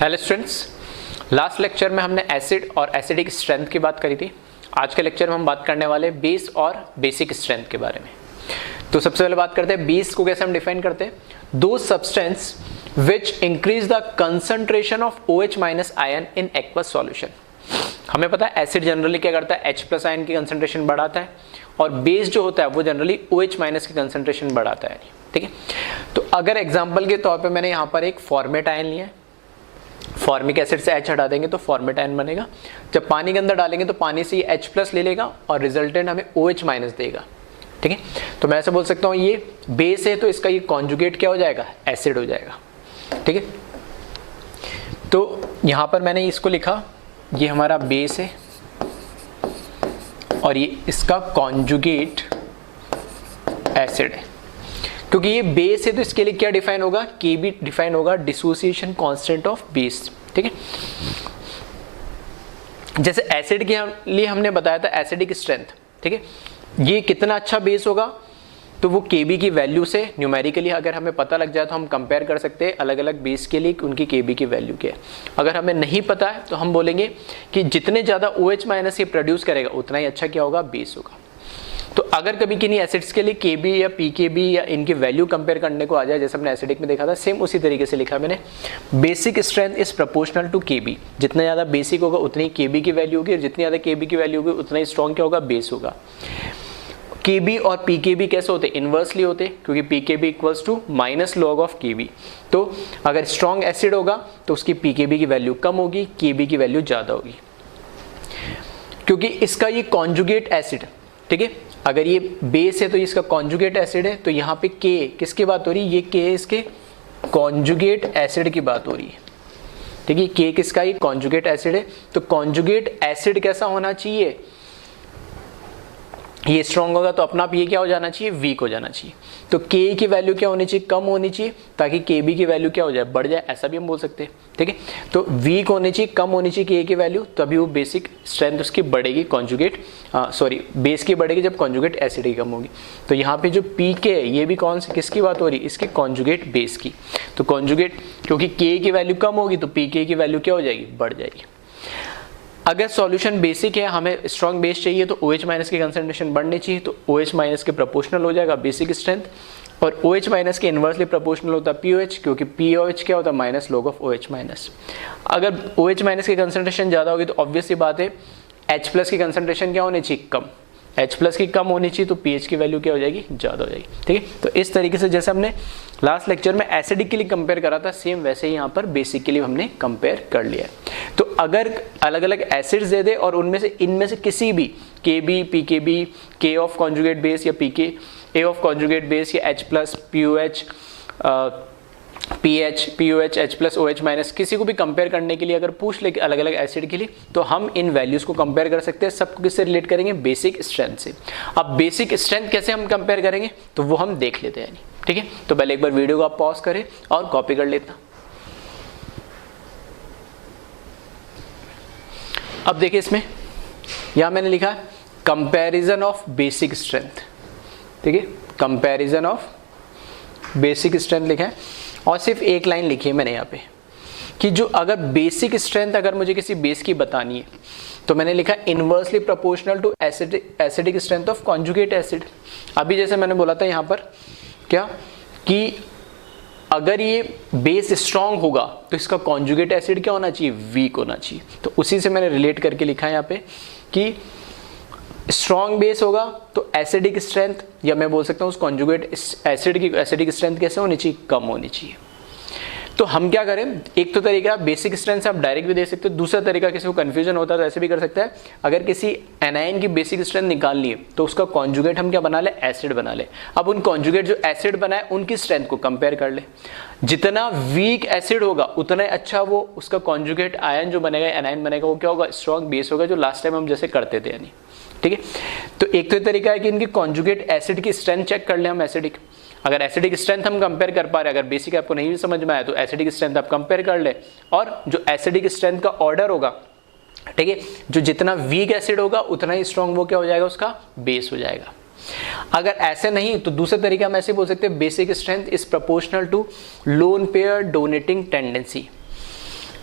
Hello students, last lecture में हमने acid और एसिडिक स्ट्रेंथ की बात करी थी। आज के लेक्चर में हम बात करने वाले बेस और बेसिक स्ट्रेंथ के बारे में। तो सबसे पहले बात करते हैं बेस को कैसे हम डिफाइन करते हैं। दो substance which increase the concentration of OH minus ion in aqueous solution. हमें पता है एसिड जनरली क्या करता है, H+ आयन की कंसंट्रेशन बढ़ाता है और बेस जो होता है वो जनरली OH माइनस की कंसंट्रेशन बढ़ाता है। ठीक है, तो अगर एग्जांपल के तौर पे मैंने यहाँ पर एक फॉर्मेट आयन लिया है, फॉर्मिक एसिड से H हटा देंगे तो फॉर्मेट आयन बनेगा। जब पानी के अंदर डालेंगे तो पानी से ये H+ ले लेगा और रिजल्टेंट हमें OH माइनस देगा। ठीक है, तो मैं ऐसे बोल सकता हूँ ये बेस है तो इसका ये कॉन्जुगेट क्या हो जाएगा, एसिड हो जाएगा। ठीक है, तो यहाँ पर मैंने इसको लिखा, ये हमारा बेस है और ये इसका कॉन्जुगेट एसिड है। क्योंकि ये बेस है तो इसके लिए क्या डिफाइन होगा, Kb डिफाइन होगा, डिसोसिएशन कांस्टेंट ऑफ बेस। ठीक है, जैसे एसिड के लिए हमने बताया था एसिडिक स्ट्रेंथ। ठीक है, ये कितना अच्छा बेस होगा तो वो Kb की वैल्यू से न्यूमेरिकली अगर हमें पता लग जाए तो हम कंपेयर कर सकते हैं अलग अलग बेस के लिए उनकी Kb की वैल्यू क्या है। अगर हमें नहीं पता है तो हम बोलेंगे कि जितने ज़्यादा OH माइनस ये प्रोड्यूस करेगा उतना ही अच्छा क्या होगा, बेस होगा। तो अगर कभी किन्हीं एसिड्स के लिए Kb या pKb या इनकी वैल्यू कंपेयर करने को आ जाए, जैसे हमने एसिडिक में देखा था, सेम उसी तरीके से लिखा मैंने, basic strength is proportional to Kb। जितना ज़्यादा बेसिक होगा उतनी ही Kb की वैल्यू होगी और जितनी ज़्यादा Kb की वैल्यू होगी उतना ही स्ट्रॉन्ग क्या होगा, बेस होगा। Kb और pKb कैसे होते, इन्वर्सली होते, क्योंकि pKb equals to minus log of Kb। तो अगर स्ट्रॉन्ग एसिड होगा तो उसकी pKb की वैल्यू कम होगी, Kb की वैल्यू ज़्यादा होगी, क्योंकि इसका ये कॉन्जुगेट एसिड। ठीक है, अगर ये बेस है तो इसका कॉन्जुगेट एसिड है, तो यहाँ पे K किसकी बात हो रही है, ये K इसके कॉन्जुगेट एसिड की बात हो रही है। ठीक है, K किसका, ये कॉन्जुगेट एसिड है। तो कॉन्जुगेट एसिड कैसा होना चाहिए, ये स्ट्रॉन्ग होगा तो अपना आप ये क्या हो जाना चाहिए, वीक हो जाना चाहिए। तो K की वैल्यू क्या होनी चाहिए, कम होनी चाहिए, ताकि Kb की वैल्यू क्या हो जाए, बढ़ जाए, ऐसा भी हम बोल सकते हैं। ठीक है, तो वीक होनी चाहिए, कम होनी चाहिए K की वैल्यू, तभी वो बेसिक स्ट्रेंथ उसकी बढ़ेगी, कॉन्जुगेट बेस की बढ़ेगी जब कॉन्जुगेट एसिड की कम होगी। तो यहाँ पे जो Pk है ये भी कौन सी किसकी बात हो रही है, इसके कॉन्जुगेट बेस की। तो कॉन्जुगेट क्योंकि K की वैल्यू कम होगी तो Pk की वैल्यू क्या हो जाएगी, बढ़ जाएगी। अगर सॉल्यूशन बेसिक है, हमें स्ट्रॉन्ग बेस चाहिए तो OH माइनस की कंसंट्रेशन बढ़नी चाहिए, तो OH माइनस के प्रोपोर्शनल हो जाएगा बेसिक स्ट्रेंथ, और OH माइनस के इन्वर्सली प्रोपोर्शनल होता है POH, क्योंकि POH क्या होता है, minus log of OH minus. अगर OH माइनस की कंसंट्रेशन ज़्यादा होगी तो ऑब्वियस सी बात है H+ की कंसंट्रेशन क्या होनी चाहिए, कम। H+ की कम होनी चाहिए तो pH की वैल्यू क्या हो जाएगी, ज़्यादा हो जाएगी। ठीक है, तो इस तरीके से जैसे हमने लास्ट लेक्चर में एसिडिक के लिए कंपेयर करा था, सेम वैसे ही यहाँ पर बेसिक के लिए हमने कंपेयर कर लिया है। तो अगर अलग अलग एसिड्स दे दे और इनमें से किसी भी Kb, pKb, K of conjugate base या pK, A of conjugate base या H+, POH, PH, POH, H+, OH minus, किसी को भी कंपेयर करने के लिए अगर पूछ ले अलग अलग एसिड के लिए, तो हम इन वैल्यूज को कंपेयर कर सकते हैं। सबको किससे रिलेट करेंगे, बेसिक स्ट्रेंथ से। अब बेसिक स्ट्रेंथ कैसे हम कंपेयर करेंगे तो वो हम देख लेते हैं। ठीक है, तो पहले एक बार वीडियो को आप पॉज करें और कॉपी कर लेता। अब देखिए इसमें यहां मैंने लिखा कंपैरिजन ऑफ बेसिक स्ट्रेंथ। ठीक है, कंपैरिजन ऑफ बेसिक स्ट्रेंथ लिखा है और सिर्फ एक लाइन लिखी है मैंने यहाँ पे कि जो अगर बेसिक स्ट्रेंथ अगर मुझे किसी बेस की बतानी है तो मैंने लिखा inversely proportional to acidic strength of conjugate acid. अभी जैसे मैंने बोला था यहाँ पर क्या कि अगर ये बेस स्ट्रॉन्ग होगा तो इसका कॉन्जुगेट एसिड क्या होना चाहिए, वीक होना चाहिए। तो उसी से मैंने रिलेट करके लिखा है यहाँ पे कि स्ट्रॉन्ग बेस होगा तो एसिडिक स्ट्रेंथ, या मैं बोल सकता हूँ उस कॉन्जुगेट एसिड की एसिडिक स्ट्रेंथ कैसे होनी चाहिए, कम होनी चाहिए। तो हम क्या करें, एक तो तरीका बेसिक स्ट्रेंथ से आप डायरेक्ट भी दे सकते हो, दूसरा तरीका किसी को कंफ्यूजन होता है तो ऐसे भी कर सकता है, अगर किसी एनायन की बेसिक स्ट्रेंथ निकालनी है तो उसका कॉन्जुगेट हम क्या बना ले, एसिड बना ले। अब उन कॉन्जुगेट जो एसिड बनाए उनकी स्ट्रेंथ को कंपेयर कर ले, जितना वीक एसिड होगा उतना ही अच्छा वो उसका कॉन्जुगेट आयन जो बनेगा, एनायन बनेगा, वो क्या होगा, स्ट्रॉन्ग बेस होगा, जो लास्ट टाइम हम जैसे करते थे यानी। ठीक है, तो एक तो तरीका है कि इनकी कॉन्जुगेट एसिड की स्ट्रेंथ चेक कर ले हम एसिडिक। अगर एसिडिक स्ट्रेंथ हम कंपेयर कर पा रहे हैं, अगर बेसिक आपको नहीं भी समझ में आया तो एसिडिक स्ट्रेंथ आप कंपेयर कर ले, और जो एसिडिक स्ट्रेंथ का ऑर्डर होगा, ठीक है, जो जितना वीक एसिड होगा उतना ही स्ट्रॉन्ग वो क्या हो जाएगा, उसका बेस हो जाएगा। अगर ऐसे नहीं तो दूसरा तरीका हम ऐसे बोल सकते हैं basic strength is proportional to lone pair donating tendency.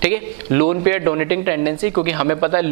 ठीक है। लोन पेयर डोनेटिंग टेंडेंसी, क्योंकि हमें पता है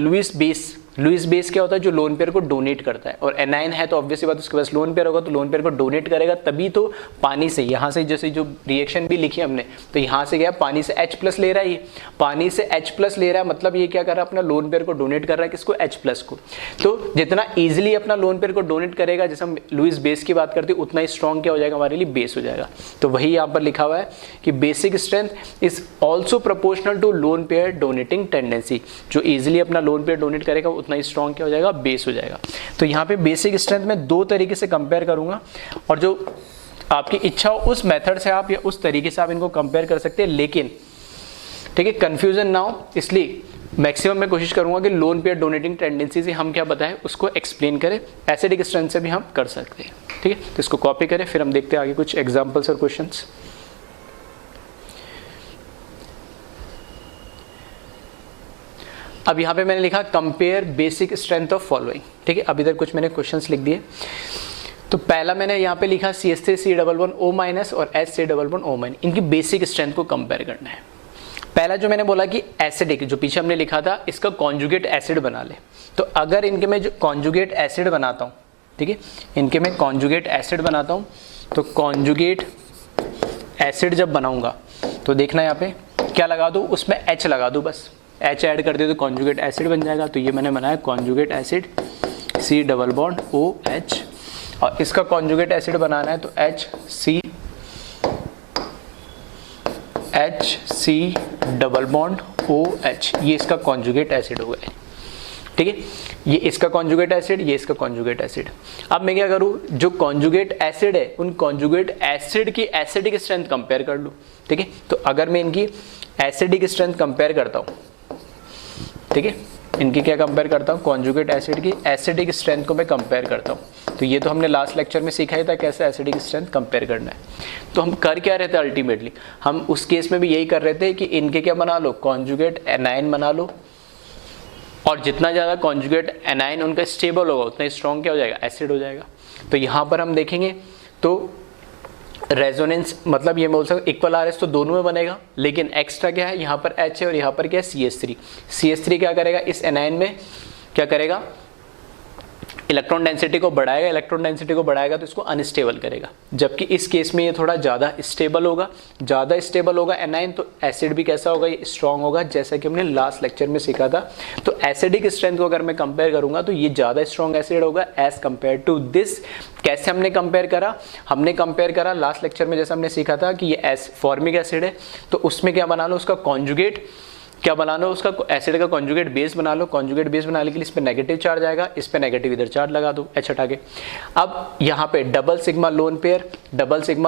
लुईस बेस क्या होता है, जो लोन पेयर को डोनेट करता है, और एनायन है तो ऑब्वियसली बात उसके पास लोन पेयर होगा, तो लोन पेयर को डोनेट करेगा, तभी तो पानी से, यहाँ से जैसे जो रिएक्शन भी लिखी हमने, तो यहाँ से गया पानी से H+ ले रहा है, ये पानी से H+ ले रहा है, मतलब ये क्या कर रहा है, अपना लोन पेयर को डोनेट कर रहा है, किसको, H+ को। तो जितना ईजिली अपना लोन पेयर को डोनेट करेगा, जैसे हम लुईस बेस की बात करते हैं, उतना ही स्ट्रॉन्ग क्या हो जाएगा, हमारे लिए बेस हो जाएगा। तो वही यहाँ पर लिखा हुआ है कि basic strength is also proportional to lone pair donating tendency, जो ईजिली अपना लोन पेयर डोनेट करेगा उतना ही स्ट्रॉन्ग क्या हो जाएगा, बेस हो जाएगा। तो यहाँ पे बेसिक स्ट्रेंथ में दो तरीके से कंपेयर करूंगा, और जो आपकी इच्छा हो उस मेथड से आप या उस तरीके से आप इनको कंपेयर कर सकते हैं, लेकिन ठीक है कंफ्यूजन ना हो, इसलिए मैक्सिमम मैं कोशिश करूंगा कि लोन पेयर डोनेटिंग टेंडेंसी से हम क्या बताएं उसको एक्सप्लेन करें, एसिडिक स्ट्रेंथ से भी हम कर सकते हैं। ठीक है, तो इसको कॉपी करें, फिर हम देखते हैं आगे कुछ एग्जांपल्स और क्वेश्चंस। अब यहाँ पे मैंने लिखा compare basic strength of following. ठीक है, अब इधर कुछ मैंने क्वेश्चंस लिख दिए। तो पहला मैंने यहाँ पे लिखा CH3COO- और HCOO-, इनकी बेसिक स्ट्रेंथ को कंपेयर करना है। पहला जो मैंने बोला कि एसिडिक, जो पीछे हमने लिखा था, इसका कॉन्जुगेट एसिड बना ले। तो अगर इनके में जो कॉन्जुगेट एसिड बनाता हूँ, ठीक है, इनके में कॉन्जुगेट एसिड बनाता हूँ, तो कॉन्जुगेट एसिड जब बनाऊंगा तो देखना यहाँ पे क्या लगा दूँ, उसमें H लगा दूँ, बस H ऐड कर दे तो कॉन्जुगेट एसिड बन जाएगा। तो ये मैंने बनाया कॉन्जुगेट एसिड C=OH, और इसका कॉन्जुगेट एसिड बनाना है तो HCOH, ये इसका कॉन्जुगेट एसिड हो गया। ठीक है, ये इसका कॉन्जुगेट एसिड, ये इसका कॉन्जुगेट एसिड। अब मैं क्या करूँ, जो कॉन्जुगेट एसिड है उन कॉन्जुगेट एसिड की एसिडिक स्ट्रेंथ कंपेयर कर लूँ। ठीक है, तो अगर मैं इनकी एसिडिक स्ट्रेंथ कंपेयर करता हूँ, ठीक है, इनकी क्या कंपेयर करता हूँ, कॉन्जुगेट एसिड की एसिडिक स्ट्रेंथ को मैं कंपेयर करता हूँ। तो ये तो हमने लास्ट लेक्चर में सीखा ही था कैसे एसिडिक स्ट्रेंथ कंपेयर करना है। तो हम कर क्या रहे थे अल्टीमेटली, हम उस केस में भी यही कर रहे थे कि इनके क्या बना लो, कॉन्जुगेट एनायन बना लो, और जितना ज़्यादा कॉन्जुगेट एनायन उनका स्टेबल होगा उतना स्ट्रॉन्ग क्या हो जाएगा, एसिड हो जाएगा। तो यहाँ पर हम देखेंगे तो रेजोनेंस, मतलब ये बोल सकते इक्वल RS तो दोनों में बनेगा, लेकिन एक्स्ट्रा क्या है, यहाँ पर H है और यहाँ पर क्या है CH3। CH3 क्या करेगा, इस एनायन में क्या करेगा, इलेक्ट्रॉन डेंसिटी को बढ़ाएगा, इलेक्ट्रॉन डेंसिटी को बढ़ाएगा तो इसको अनस्टेबल करेगा, जबकि इस केस में ये थोड़ा ज़्यादा स्टेबल होगा। ज़्यादा स्टेबल होगा एनायन तो एसिड भी कैसा होगा, ये स्ट्रॉन्ग होगा, जैसा कि हमने लास्ट लेक्चर में सीखा था। तो एसिडिक स्ट्रेंथ को अगर मैं कंपेयर करूंगा तो ये ज़्यादा स्ट्रॉन्ग एसिड होगा एज कंपेयर टू दिस। कैसे हमने कंपेयर करा, हमने कंपेयर करा लास्ट लेक्चर में, जैसे हमने सीखा था कि ये फॉर्मिक एसिड है, तो उसमें क्या बना लो, उसका कॉन्जुगेट क्या बना लो, उसका एसिड का कॉन्जुगेट बेस बना लो। कॉन्जुगेट बेस बनाने के लिए इस पे नेगेटिव चार्ज आएगा, इस पे नेगेटिव इधर चार्ज लगा दो H हटा के। अब यहाँ पे डबल सिग्मा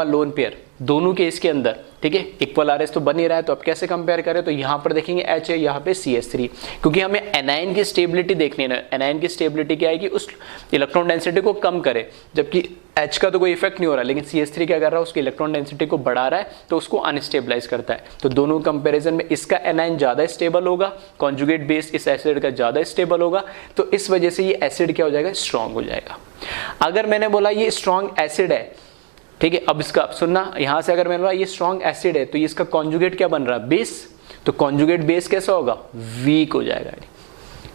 लोन पेयर दोनों केस के अंदर, ठीक है, इक्वल RS तो बन ही रहा है। तो अब कैसे कंपेयर करें, तो यहाँ पर देखेंगे H है, यहाँ पे CH3, क्योंकि हमें एनायन की स्टेबिलिटी देखनी है ना। एनायन की स्टेबिलिटी क्या है कि उस इलेक्ट्रॉन डेंसिटी को कम करे, जबकि H का तो कोई इफेक्ट नहीं हो रहा, लेकिन CH3 क्या कर रहा है, उसकी इलेक्ट्रॉन डेंसिटी को बढ़ा रहा है, तो उसको अनस्टेबलाइज करता है। तो दोनों कंपेरिजन में इसका एनायन ज़्यादा स्टेबल होगा, कॉन्जुगेट बेस इस एसिड का ज़्यादा स्टेबल होगा, तो इस वजह से ये एसिड क्या हो जाएगा, स्ट्रॉन्ग हो जाएगा। अगर मैंने बोला ये स्ट्रॉन्ग एसिड है, ठीक है, अब इसका सुनना, यहां से अगर मैंने बोला ये स्ट्रॉन्ग एसिड है तो ये इसका कॉन्जुगेट क्या बन रहा है, बेस। तो कॉन्जुगेट बेस कैसा होगा, वीक हो जाएगा।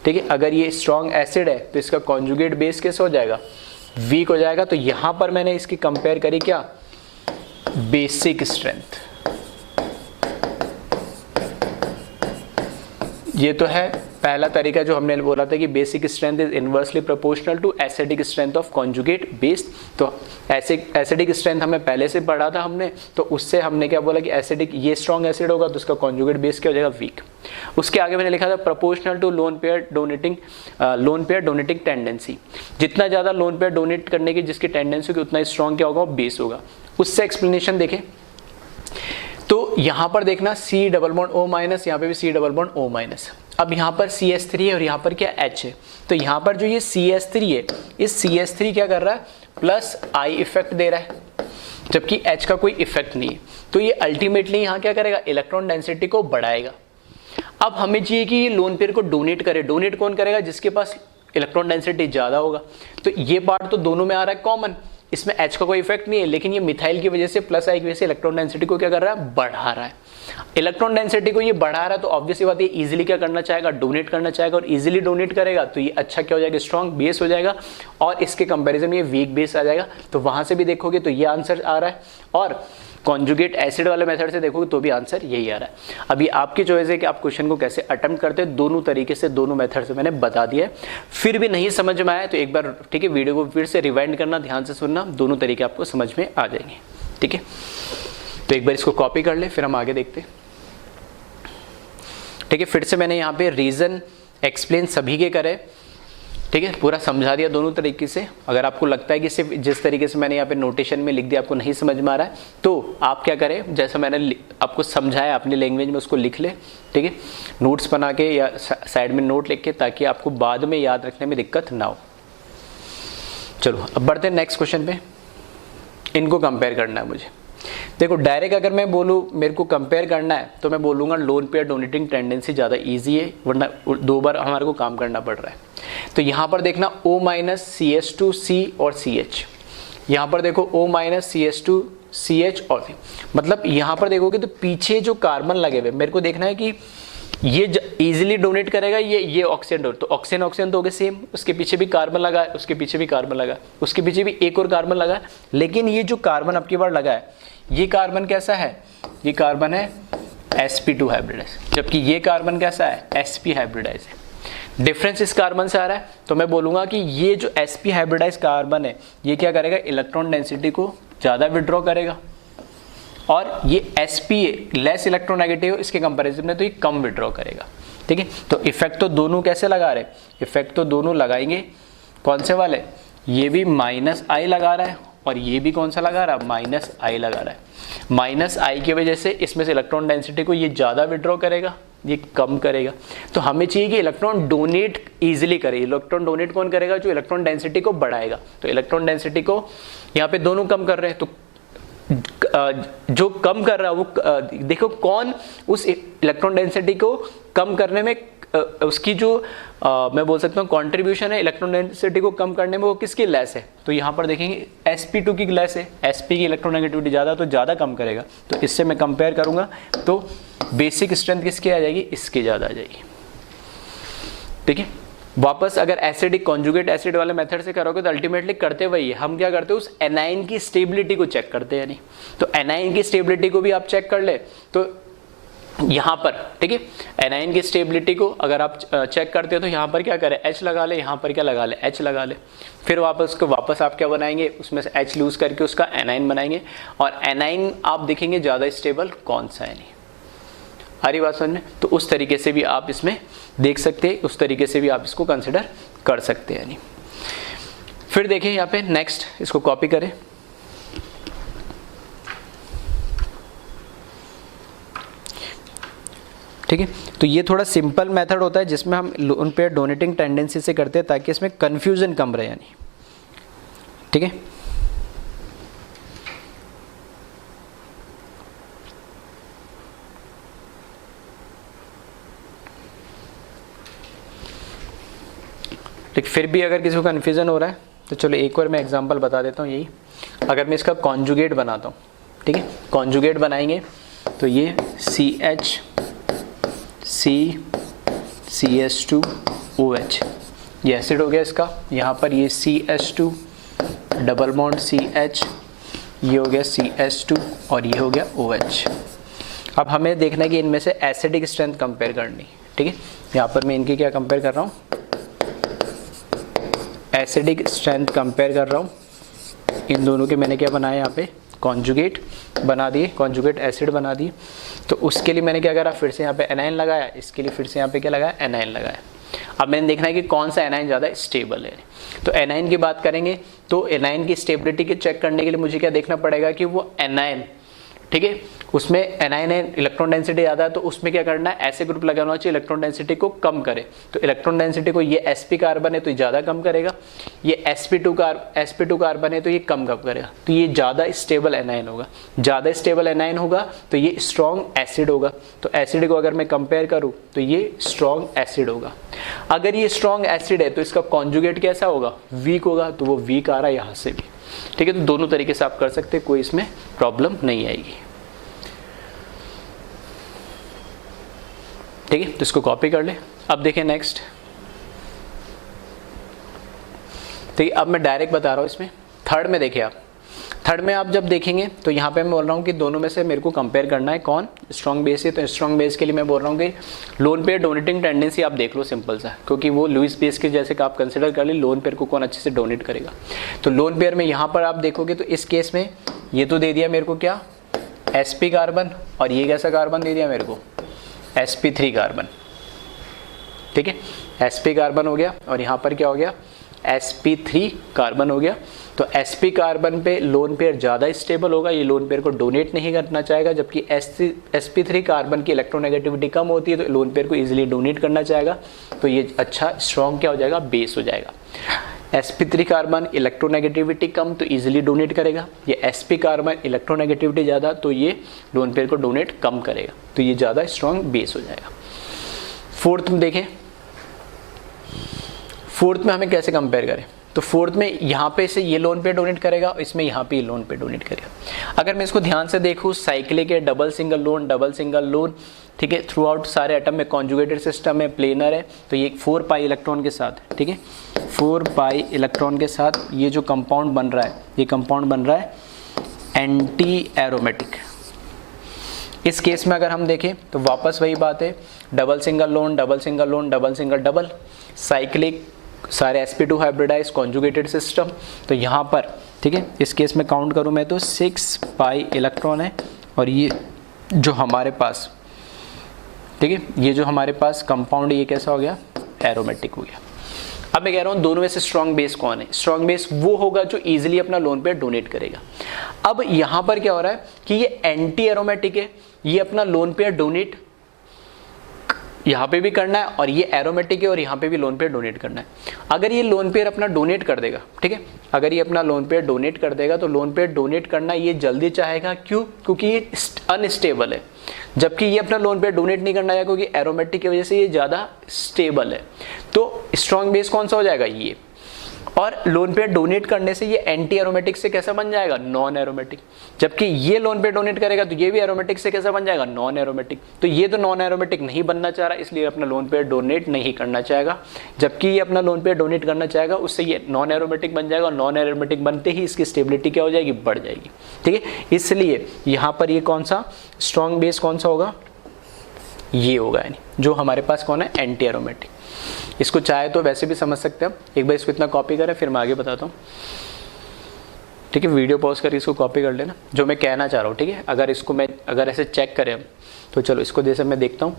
ठीक है, अगर ये स्ट्रॉन्ग एसिड है तो इसका कॉन्जुगेट बेस कैसा हो जाएगा, वीक हो जाएगा। तो यहां पर मैंने इसकी कंपेयर करी क्या, बेसिक स्ट्रेंथ। ये तो है पहला तरीका जो हमने बोला था कि basic strength is inversely proportional to acidic strength of conjugate base. तो एसिडिक स्ट्रेंथ हमें पहले से पढ़ा था हमने, तो उससे हमने क्या बोला कि एसिडिक ये स्ट्रॉन्ग एसिड होगा तो उसका कॉन्जुगेट बेस क्या हो जाएगा, वीक। उसके आगे मैंने लिखा था proportional to lone pair donating tendency. जितना ज़्यादा लोन पेयर डोनेट करने की जिसकी टेंडेंसी होगी उतना स्ट्रॉन्ग क्या होगा, बेस होगा। उससे एक्सप्लेनेशन देखें तो यहाँ पर देखना C=O-, यहाँ पे भी C=O-। अब यहाँ पर CH3 है और यहाँ पर क्या H है, तो यहाँ पर जो ये CH3 है, इस CH3 क्या कर रहा है, प्लस I इफेक्ट दे रहा है, जबकि H का कोई इफेक्ट नहीं है। तो ये अल्टीमेटली यहाँ क्या करेगा, इलेक्ट्रॉन डेंसिटी को बढ़ाएगा। अब हमें चाहिए कि ये लोन पेयर को डोनेट करे। डोनेट कौन करेगा, जिसके पास इलेक्ट्रॉन डेंसिटी ज़्यादा होगा। तो ये पार्ट तो दोनों में आ रहा है कॉमन, इसमें H का कोई इफेक्ट नहीं है, लेकिन ये मिथाइल की वजह से प्लस आई की वजह से इलेक्ट्रॉन डेंसिटी को क्या कर रहा है, बढ़ा रहा है। इलेक्ट्रॉन डेंसिटी को ये बढ़ा रहा है तो ऑब्वियसली बात है इजीली क्या करना चाहेगा, डोनेट करना चाहेगा, और इजीली डोनेट करेगा तो ये अच्छा क्या हो जाएगा, स्ट्रॉन्ग बेस हो जाएगा, और इसके कंपैरिजन में ये वीक बेस आ जाएगा। तो वहां से भी देखोगे तो ये आंसर आ रहा है, और कॉन्जुगेट एसिड वाले मेथड से देखोगे तो भी आंसर यही आ रहा है। अभी आपकी चॉइस है कि आप क्वेश्चन को कैसे अटेम्प्ट करते हैं, दोनों तरीके से, दोनों मेथड से मैंने बता दिया है। फिर भी नहीं समझ में आया तो एक बार ठीक है वीडियो को फिर से रिवाइंड करना, ध्यान से सुनना, दोनों तरीके आपको समझ में आ जाएंगे। ठीक है, तो एक बार इसको कॉपी कर ले, फिर हम आगे देखते हैं। ठीक है, फिर से मैंने यहाँ पे रीजन एक्सप्लेन सभी के करे, ठीक है, पूरा समझा दिया दोनों तरीके से। अगर आपको लगता है कि सिर्फ जिस तरीके से मैंने यहाँ पे नोटेशन में लिख दिया आपको नहीं समझ में आ रहा है, तो आप क्या करें, जैसा मैंने आपको समझाया अपनी लैंग्वेज में उसको लिख ले, ठीक है, नोट्स बना के या साइड में नोट लिख के, ताकि आपको बाद में याद रखने में दिक्कत ना हो। चलो अब बढ़ते हैं नेक्स्ट क्वेश्चन पे। इनको कंपेयर करना है मुझे। देखो डायरेक्ट अगर मैं बोलूँ मेरे को कंपेयर करना है तो मैं बोलूँगा लोन पेयर डोनेटिंग टेंडेंसी ज़्यादा इजी है, वरना दो बार हमारे को काम करना पड़ रहा है। तो यहाँ पर देखना O माइनस CH2C और CH, यहाँ पर देखो O माइनस CH2 CH और C, मतलब यहाँ पर देखोगे तो पीछे जो कार्बन लगे हुए मेरे को देखना है कि ये इजीली डोनेट करेगा, ये ऑक्सीजन, तो ऑक्सीजन तो हो गए सेम, उसके पीछे भी कार्बन लगा है, उसके पीछे भी कार्बन लगा है, उसके पीछे भी एक और कार्बन लगा है, लेकिन ये जो कार्बन अब की बार लगा है ये कार्बन कैसा है, ये कार्बन है sp2 हाइब्रिडाइज, जबकि ये कार्बन कैसा है, sp हाइब्रिडाइज है। डिफरेंस इस कार्बन से आ रहा है, तो मैं बोलूंगा कि ये जो sp हाइब्रिडाइज कार्बन है ये क्या करेगा, इलेक्ट्रॉन डेंसिटी को ज़्यादा विड्रॉ करेगा, और ये sp लेस इलेक्ट्रोनेगेटिव इसके कंपैरिजन में तो ये कम विड्रॉ करेगा। ठीक है, तो इफेक्ट तो दोनों कैसे लगा रहे, इफेक्ट तो दोनों लगाएंगे, कौन से वाले, ये भी माइनस आई लगा रहा है और ये भी कौन सा लगा रहा है, माइनस आई लगा रहा है। माइनस आई की वजह से इसमें से इलेक्ट्रॉन डेंसिटी को ये ज़्यादा विड्रॉ करेगा, ये कम करेगा। तो हमें चाहिए कि इलेक्ट्रॉन डोनेट इजीली करे। इलेक्ट्रॉन डोनेट कौन करेगा, जो इलेक्ट्रॉन डेंसिटी को बढ़ाएगा। तो इलेक्ट्रॉन डेंसिटी को यहाँ पे दोनों कम कर रहे हैं, तो जो कम कर रहा है वो देखो कौन उस इलेक्ट्रॉन डेंसिटी को कम करने में उसकी जो मैं बोल सकता हूँ कंट्रीब्यूशन है इलेक्ट्रॉन डेंसिटी को कम करने में, वो किसकी लेस है। तो यहाँ पर देखेंगे sp2 की लेस है, sp की इलेक्ट्रोनेगेटिविटी ज़्यादा, तो ज़्यादा कम करेगा। तो इससे मैं कंपेयर करूँगा तो बेसिक स्ट्रेंथ किसकी आ जाएगी, इसकी ज़्यादा आ जाएगी। ठीक है, वापस अगर एसिडिक कॉन्जुगेट एसिड वाले मेथड से करोगे तो अल्टीमेटली करते वही है, हम क्या करते हैं उस एनाइन की स्टेबिलिटी को चेक करते हैं। नहीं तो एनाइन की स्टेबिलिटी को भी आप चेक कर ले, तो यहाँ पर ठीक है एनाइन की स्टेबिलिटी को अगर आप चेक करते हो तो यहाँ पर क्या करें, H लगा ले, यहाँ पर क्या लगा ले, H लगा ले, फिर वापस आप क्या बनाएंगे, उसमें से H लूज करके उसका एनाइन बनाएंगे, और एनाइन आप देखेंगे ज़्यादा स्टेबल कौन सा है। नहीं आ रही बात समझ में, तो उस तरीके से भी आप इसमें देख सकते हैं, उस तरीके से भी आप इसको कंसिडर कर सकते हैं। नहीं फिर देखिए यहाँ पे नेक्स्ट, इसको कॉपी करें। ठीक है, तो ये थोड़ा सिंपल मेथड होता है जिसमें हम लोन पेयर डोनेटिंग टेंडेंसी से करते हैं ताकि इसमें कंफ्यूजन कम रहे। यानी ठीक है, लेकिन फिर भी अगर किसी को कन्फ्यूज़न हो रहा है तो चलो एक और मैं एग्जांपल बता देता हूँ। यही अगर मैं इसका कॉन्जुगेट बनाता हूँ, ठीक है, कॉन्जुगेट बनाएंगे तो ये CH CH2OH ये एसिड हो गया इसका, यहाँ पर ये CH2 डबल बॉन्ड CH, ये हो गया CH2 और ये हो गया OH। अब हमें देखना है कि इनमें से एसिडिक स्ट्रेंथ कंपेयर करनी। ठीक है, यहाँ पर मैं इनकी क्या कंपेयर कर रहा हूँ, एसिडिक स्ट्रेंथ कंपेयर कर रहा हूँ। इन दोनों के मैंने क्या बनाया, यहाँ पे कॉन्जुगेट बना दिए, कॉन्जुगेट एसिड बना दिए। तो उसके लिए मैंने क्या करा, फिर से यहाँ पे एनाइन लगाया, इसके लिए फिर से यहाँ पे क्या लगाया, एनाइन लगाया। अब मैंने देखना है कि कौन सा एनाइन ज़्यादा स्टेबल है। तो एनाइन की बात करेंगे तो एनाइन की स्टेबिलिटी के चेक करने के लिए मुझे क्या देखना पड़ेगा कि वो एनाइन, ठीक है, उसमें एनाइन इलेक्ट्रॉन डेंसिटी ज़्यादा है, तो उसमें क्या करना है, ऐसे ग्रुप लगाना चाहिए इलेक्ट्रॉन डेंसिटी को कम करे। तो इलेक्ट्रॉन डेंसिटी को ये sp कार्बन है तो ये ज़्यादा कम करेगा, ये sp2 कार्बन है तो ये कम करेगा। तो ये ज़्यादा स्टेबल एनाइन होगा, ज़्यादा स्टेबल एनाइन होगा तो ये स्ट्रॉन्ग एसिड होगा। तो एसिड को अगर मैं कंपेयर करूँ तो ये स्ट्रॉन्ग एसिड होगा। अगर ये स्ट्रॉन्ग एसिड है तो इसका कॉन्जुगेट कैसा होगा, वीक होगा, तो वो वीक आ रहा है यहाँ से भी, ठीक है। तो दोनों तरीके से आप कर सकते हैं, कोई इसमें प्रॉब्लम नहीं आएगी, ठीक है। तो इसको कॉपी कर ले। अब देखें नेक्स्ट, ठीक है। अब मैं डायरेक्ट बता रहा हूँ इसमें, थर्ड में देखिए आप, थर्ड में आप जब देखेंगे तो यहाँ पे मैं बोल रहा हूँ कि दोनों में से मेरे को कंपेयर करना है कौन स्ट्रॉन्ग बेस है। तो स्ट्रॉन्ग बेस के लिए मैं बोल रहा हूँ कि लोन पेयर डोनेटिंग टेंडेंसी आप देख लो, सिंपल सा, क्योंकि वो लुईस बेस के जैसे कि आप कंसिडर कर ले, लोन पेयर को कौन अच्छे से डोनेट करेगा। तो लोन पेयर में यहाँ पर आप देखोगे तो इस केस में ये तो दे दिया मेरे को क्या, sp कार्बन, और ये कैसा कार्बन दे दिया मेरे को, sp3 कार्बन, ठीक है। sp कार्बन हो गया और यहाँ पर क्या हो गया, sp3 कार्बन हो गया। तो sp कार्बन पे लोन पेयर ज़्यादा स्टेबल होगा, ये लोन पेयर को डोनेट नहीं करना चाहेगा, जबकि sp3 कार्बन की इलेक्ट्रोनेगेटिविटी कम होती है तो लोन पेयर को इजीली डोनेट करना चाहेगा। तो ये अच्छा स्ट्रॉन्ग क्या हो जाएगा, बेस हो जाएगा। sp3 कार्बन इलेक्ट्रोनेगेटिविटी कम तो इजीली डोनेट करेगा, ये sp कार्बन इलेक्ट्रोनेगेटिविटी ज़्यादा तो ये लोन पेयर को डोनेट कम करेगा, तो ये ज़्यादा स्ट्रॉन्ग बेस हो जाएगा। फोर्थ में देखें, फोर्थ में हमें कैसे कंपेयर करें, तो फोर्थ में यहाँ पे से ये लोन पेयर डोनेट करेगा, इसमें यहाँ पे लोन पेयर डोनेट करेगा। अगर मैं इसको ध्यान से देखूँ, साइक्लिक है, डबल सिंगल लोन, ठीक है, थ्रू आउट सारे एटम में कॉन्जुगेटेड सिस्टम है, प्लेनर है, तो ये 4 पाई इलेक्ट्रॉन के साथ, ठीक है, 4 पाई इलेक्ट्रॉन के साथ ये जो कंपाउंड बन रहा है, ये कंपाउंड बन रहा है एंटी एरोमेटिक। इस केस में अगर हम देखें तो वापस वही बात है, डबल सिंगल डबल, साइक्लिक, सारे sp2 हाइब्रिडाइज कॉन्जुगेटेड सिस्टम। तो यहाँ पर, ठीक है, इस केस में काउंट करूँ मैं तो 6 पाई इलेक्ट्रॉन है, और ये जो हमारे पास, ठीक है, ये जो हमारे पास कंपाउंड ये कैसा हो गया, एरोमेटिक हो गया। अब मैं कह रहा हूँ दोनों में से स्ट्रॉन्ग बेस कौन है, स्ट्रॉन्ग बेस वो होगा जो इजीली अपना लोन पेयर डोनेट करेगा। अब यहाँ पर क्या हो रहा है कि ये एंटी एरोमेटिक है, ये अपना लोन पेयर डोनेट यहाँ पे भी करना है, और ये एरोमेटिक है और यहाँ पे भी लोन पेयर डोनेट करना है। अगर ये लोन पेयर अपना डोनेट कर देगा, ठीक है, अगर ये अपना लोन पेयर डोनेट कर देगा तो लोन पेयर डोनेट करना ये जल्दी चाहेगा, क्यों, क्योंकि ये अनस्टेबल है, जबकि ये अपना लोन पेयर डोनेट नहीं करना है क्योंकि एरोमेटिक की वजह से ये ज़्यादा स्टेबल है। तो स्ट्रॉन्ग बेस कौन सा हो जाएगा, ये, और लोन पेयर डोनेट करने से ये एंटी एरोमेटिक से कैसा बन जाएगा, नॉन एरोमेटिक, जबकि ये लोन पेयर डोनेट करेगा तो ये भी एरोमेटिक से कैसा बन जाएगा, नॉन एरोमेटिक। तो ये तो नॉन एरोमेटिक नहीं बनना चाह रहा, इसलिए अपना लोन पेयर डोनेट नहीं करना चाहेगा, जबकि ये अपना लोन पेयर डोनेट करना चाहेगा, उससे ये नॉन एरोमेटिक बन जाएगा, और नॉन एरोमेटिक बनते ही इसकी स्टेबिलिटी क्या हो जाएगी, बढ़ जाएगी, ठीक है। इसलिए यहाँ पर ये कौन सा स्ट्रॉन्ग बेस कौन सा होगा, ये होगा, यानी जो हमारे पास कौन है, एंटी एरोमेटिक। इसको चाहे तो वैसे भी समझ सकते हैं, एक बार इसको इतना कॉपी करें फिर मैं आगे बताता हूँ, ठीक है। वीडियो पॉज करके इसको कॉपी कर लेना, जो मैं कहना चाह रहा हूँ, ठीक है। अगर इसको मैं अगर ऐसे चेक करें हम, तो चलो इसको जैसे मैं देखता हूँ,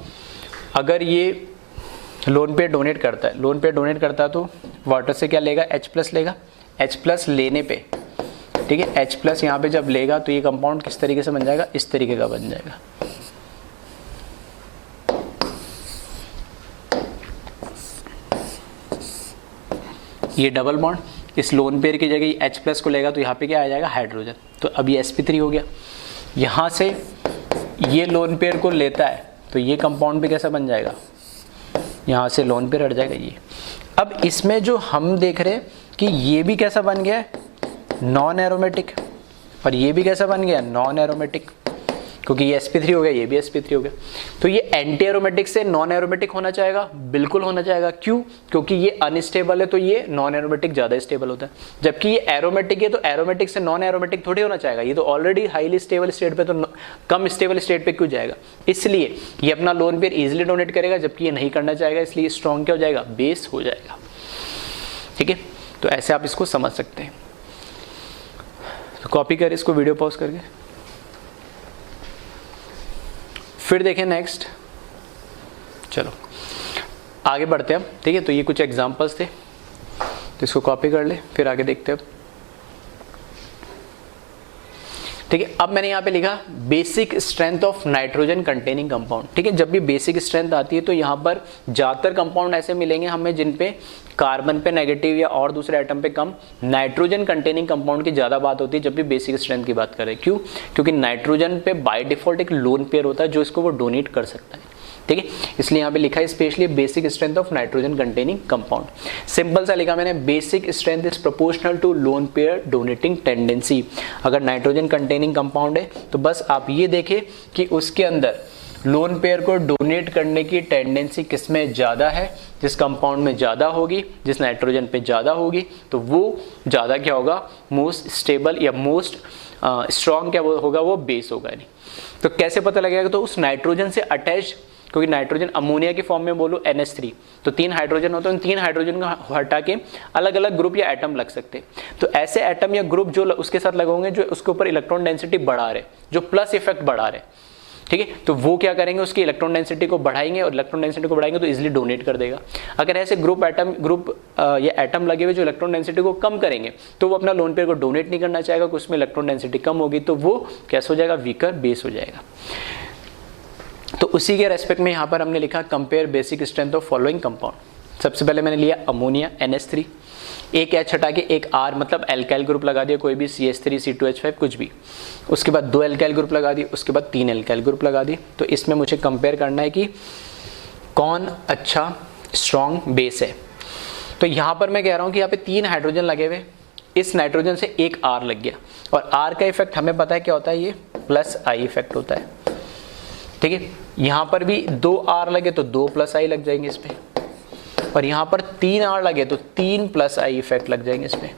अगर ये लोन पेयर डोनेट करता है, लोन पेयर डोनेट करता है तो वाटर से क्या लेगा, H+ लेगा, H+ लेने पे, ठीक है, H+ यहाँ पे जब लेगा तो ये कंपाउंड किस तरीके से बन जाएगा, इस तरीके का बन जाएगा, ये डबल बॉन्ड, इस लोन पेयर की जगह H+ को लेगा तो यहाँ पे क्या आ जाएगा, हाइड्रोजन। तो अब ये sp3 हो गया। यहाँ से ये लोन पेयर को लेता है तो ये कंपाउंड भी कैसा बन जाएगा, यहाँ से लोन पेयर हट जाएगा ये। अब इसमें जो हम देख रहे हैं कि ये भी कैसा बन गया है, नॉन एरोमेटिक, और ये भी कैसा बन गया, नॉन एरोमेटिक, क्योंकि ये sp3 हो गया, ये भी sp3 हो गया। तो ये एंटी एरोमेटिक से नॉन एरोमेटिक होना चाहेगा, बिल्कुल होना चाहेगा, क्यों, क्योंकि ये अनस्टेबल है तो ये नॉन एरोमेटिक ज़्यादा स्टेबल होता है, जबकि ये एरोमेटिक है तो एरोमेटिक से नॉन एरोमेटिक थोड़ी होना चाहेगा, ये तो ऑलरेडी हाईली स्टेबल स्टेट पे, तो कम स्टेबल स्टेट पे क्यों जाएगा, इसलिए ये अपना लोन पेयर इजिली डोनेट करेगा, जबकि ये नहीं करना चाहेगा, इसलिए स्ट्रॉन्ग क्या हो जाएगा, बेस हो जाएगा, ठीक है। तो ऐसे आप इसको समझ सकते हैं। तो कॉपी करें इसको वीडियो पॉज करके, फिर देखें नेक्स्ट, चलो आगे बढ़ते हैं हम, ठीक है। तो ये कुछ एग्जांपल्स थे, तो इसको कॉपी कर ले, फिर आगे देखते हैं। ठीक है, अब मैंने यहाँ पे लिखा basic strength of nitrogen containing compound, ठीक है। जब भी बेसिक स्ट्रेंथ आती है तो यहाँ पर ज़्यादातर कंपाउंड ऐसे मिलेंगे हमें जिन पे कार्बन पे नेगेटिव या और दूसरे एटम पे कम, नाइट्रोजन कंटेनिंग कंपाउंड की ज़्यादा बात होती है जब भी बेसिक स्ट्रेंथ की बात करें। क्यों, क्योंकि नाइट्रोजन पे बाय डिफॉल्ट एक लोन पेयर होता है जो इसको वो डोनेट कर सकता है, ठीक है, इसलिए यहाँ पे लिखा है specially basic strength of nitrogen containing compound. Simple सा लिखा मैंने, basic strength is proportional to lone pair donating tendency. अगर नाइट्रोजन कंटेनिंग कंपाउंड है तो बस आप ये देखें कि उसके अंदर लोन पेयर को डोनेट करने की टेंडेंसी किसमें ज़्यादा है, जिस कंपाउंड में ज़्यादा होगी, जिस नाइट्रोजन पे ज़्यादा होगी, तो वो ज़्यादा क्या होगा, मोस्ट स्टेबल या मोस्ट स्ट्रॉन्ग क्या होगा, वो बेस होगा। नहीं तो कैसे पता लगेगा, तो उस नाइट्रोजन से अटैच, क्योंकि नाइट्रोजन अमोनिया के फॉर्म में बोलो NH3, तो 3 हाइड्रोजन होते हैं, उन 3 हाइड्रोजन को हटा के अलग अलग ग्रुप या एटम लग सकते हैं। तो ऐसे एटम या ग्रुप जो उसके साथ लगे होंगे जो उसके ऊपर इलेक्ट्रॉन डेंसिटी बढ़ा रहे, जो प्लस इफेक्ट बढ़ा रहे, ठीक है, तो वो क्या करेंगे, उसकी इलेक्ट्रॉन डेंसिटी को बढ़ाएंगे, और इलेक्ट्रॉन डेंसिटी को बढ़ाएंगे तो इजीली डोनेट कर देगा। अगर ऐसे ग्रुप या एटम लगे हुए जो इलेक्ट्रॉन डेंसिटी को कम करेंगे, तो वो अपना लोन पेयर को डोनेट नहीं करना चाहेगा, क्योंकि उसमें इलेक्ट्रॉन डेंसिटी कम होगी, तो वो कैसे हो जाएगा, वीकर बेस हो जाएगा। तो उसी के रेस्पेक्ट में यहाँ पर हमने लिखा compare basic strength of following compound. सबसे पहले मैंने लिया अमोनिया NH3, एक H हटा के एक R मतलब एल्काइल ग्रुप लगा दिया, कोई भी CH3 C2H5 कुछ भी, उसके बाद 2 एल्काइल ग्रुप लगा दिए, उसके बाद 3 एल्काइल ग्रुप लगा दी। तो इसमें मुझे कंपेयर करना है कि कौन अच्छा स्ट्रॉन्ग बेस है। तो यहाँ पर मैं कह रहा हूँ कि यहाँ पे 3 हाइड्रोजन लगे हुए, इस नाइट्रोजन से एक R लग गया, और R का इफेक्ट हमें पता है क्या होता है, ये प्लस I इफेक्ट होता है, ठीक है। यहाँ पर भी 2 R लगे तो 2 प्लस I लग जाएंगे इस पे, और यहाँ पर 3 R लगे तो 3 प्लस I इफेक्ट लग जाएंगे इसमें।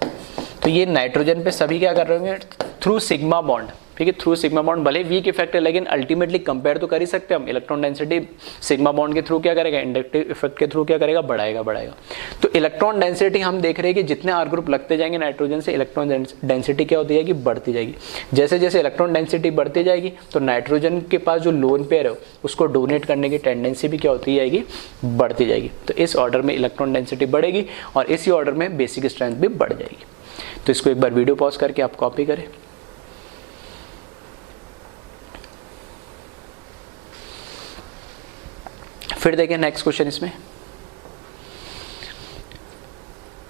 तो ये नाइट्रोजन पे सभी क्या कर रहे होंगे, थ्रू सिग्मा बॉन्ड, ठीक है, थ्रू सिग्मा बॉन्ड भले वीक इफेक्ट है, लेकिन अल्टीमेटली कंपेयर तो कर ही सकते हैं हम। इलेक्ट्रॉन डेंसिटी सिग्मा बॉन्ड के थ्रू क्या करेगा, इंडक्टिव इफेक्ट के थ्रू क्या करेगा, बढ़ाएगा। तो इलेक्ट्रॉन डेंसिटी हम देख रहे हैं कि जितने R ग्रुप लगते जाएंगे नाइट्रोजन से, इलेक्ट्रॉन डेंसिटी क्या होती जाएगी, बढ़ती जाएगी। जैसे जैसे इलेक्ट्रॉन डेंसिटी बढ़ती जाएगी तो नाइट्रोजन के पास जो लोन पेयर है उसको डोनेट करने की टेंडेंसी भी क्या होती जाएगी, बढ़ती जाएगी। तो इस ऑर्डर में इलेक्ट्रॉन डेंसिटी बढ़ेगी और इसी ऑर्डर में बेसिक स्ट्रेंथ भी बढ़ जाएगी। तो इसको एक बार वीडियो पॉज करके आप कॉपी करें। फिर देखें नेक्स्ट क्वेश्चन, इसमें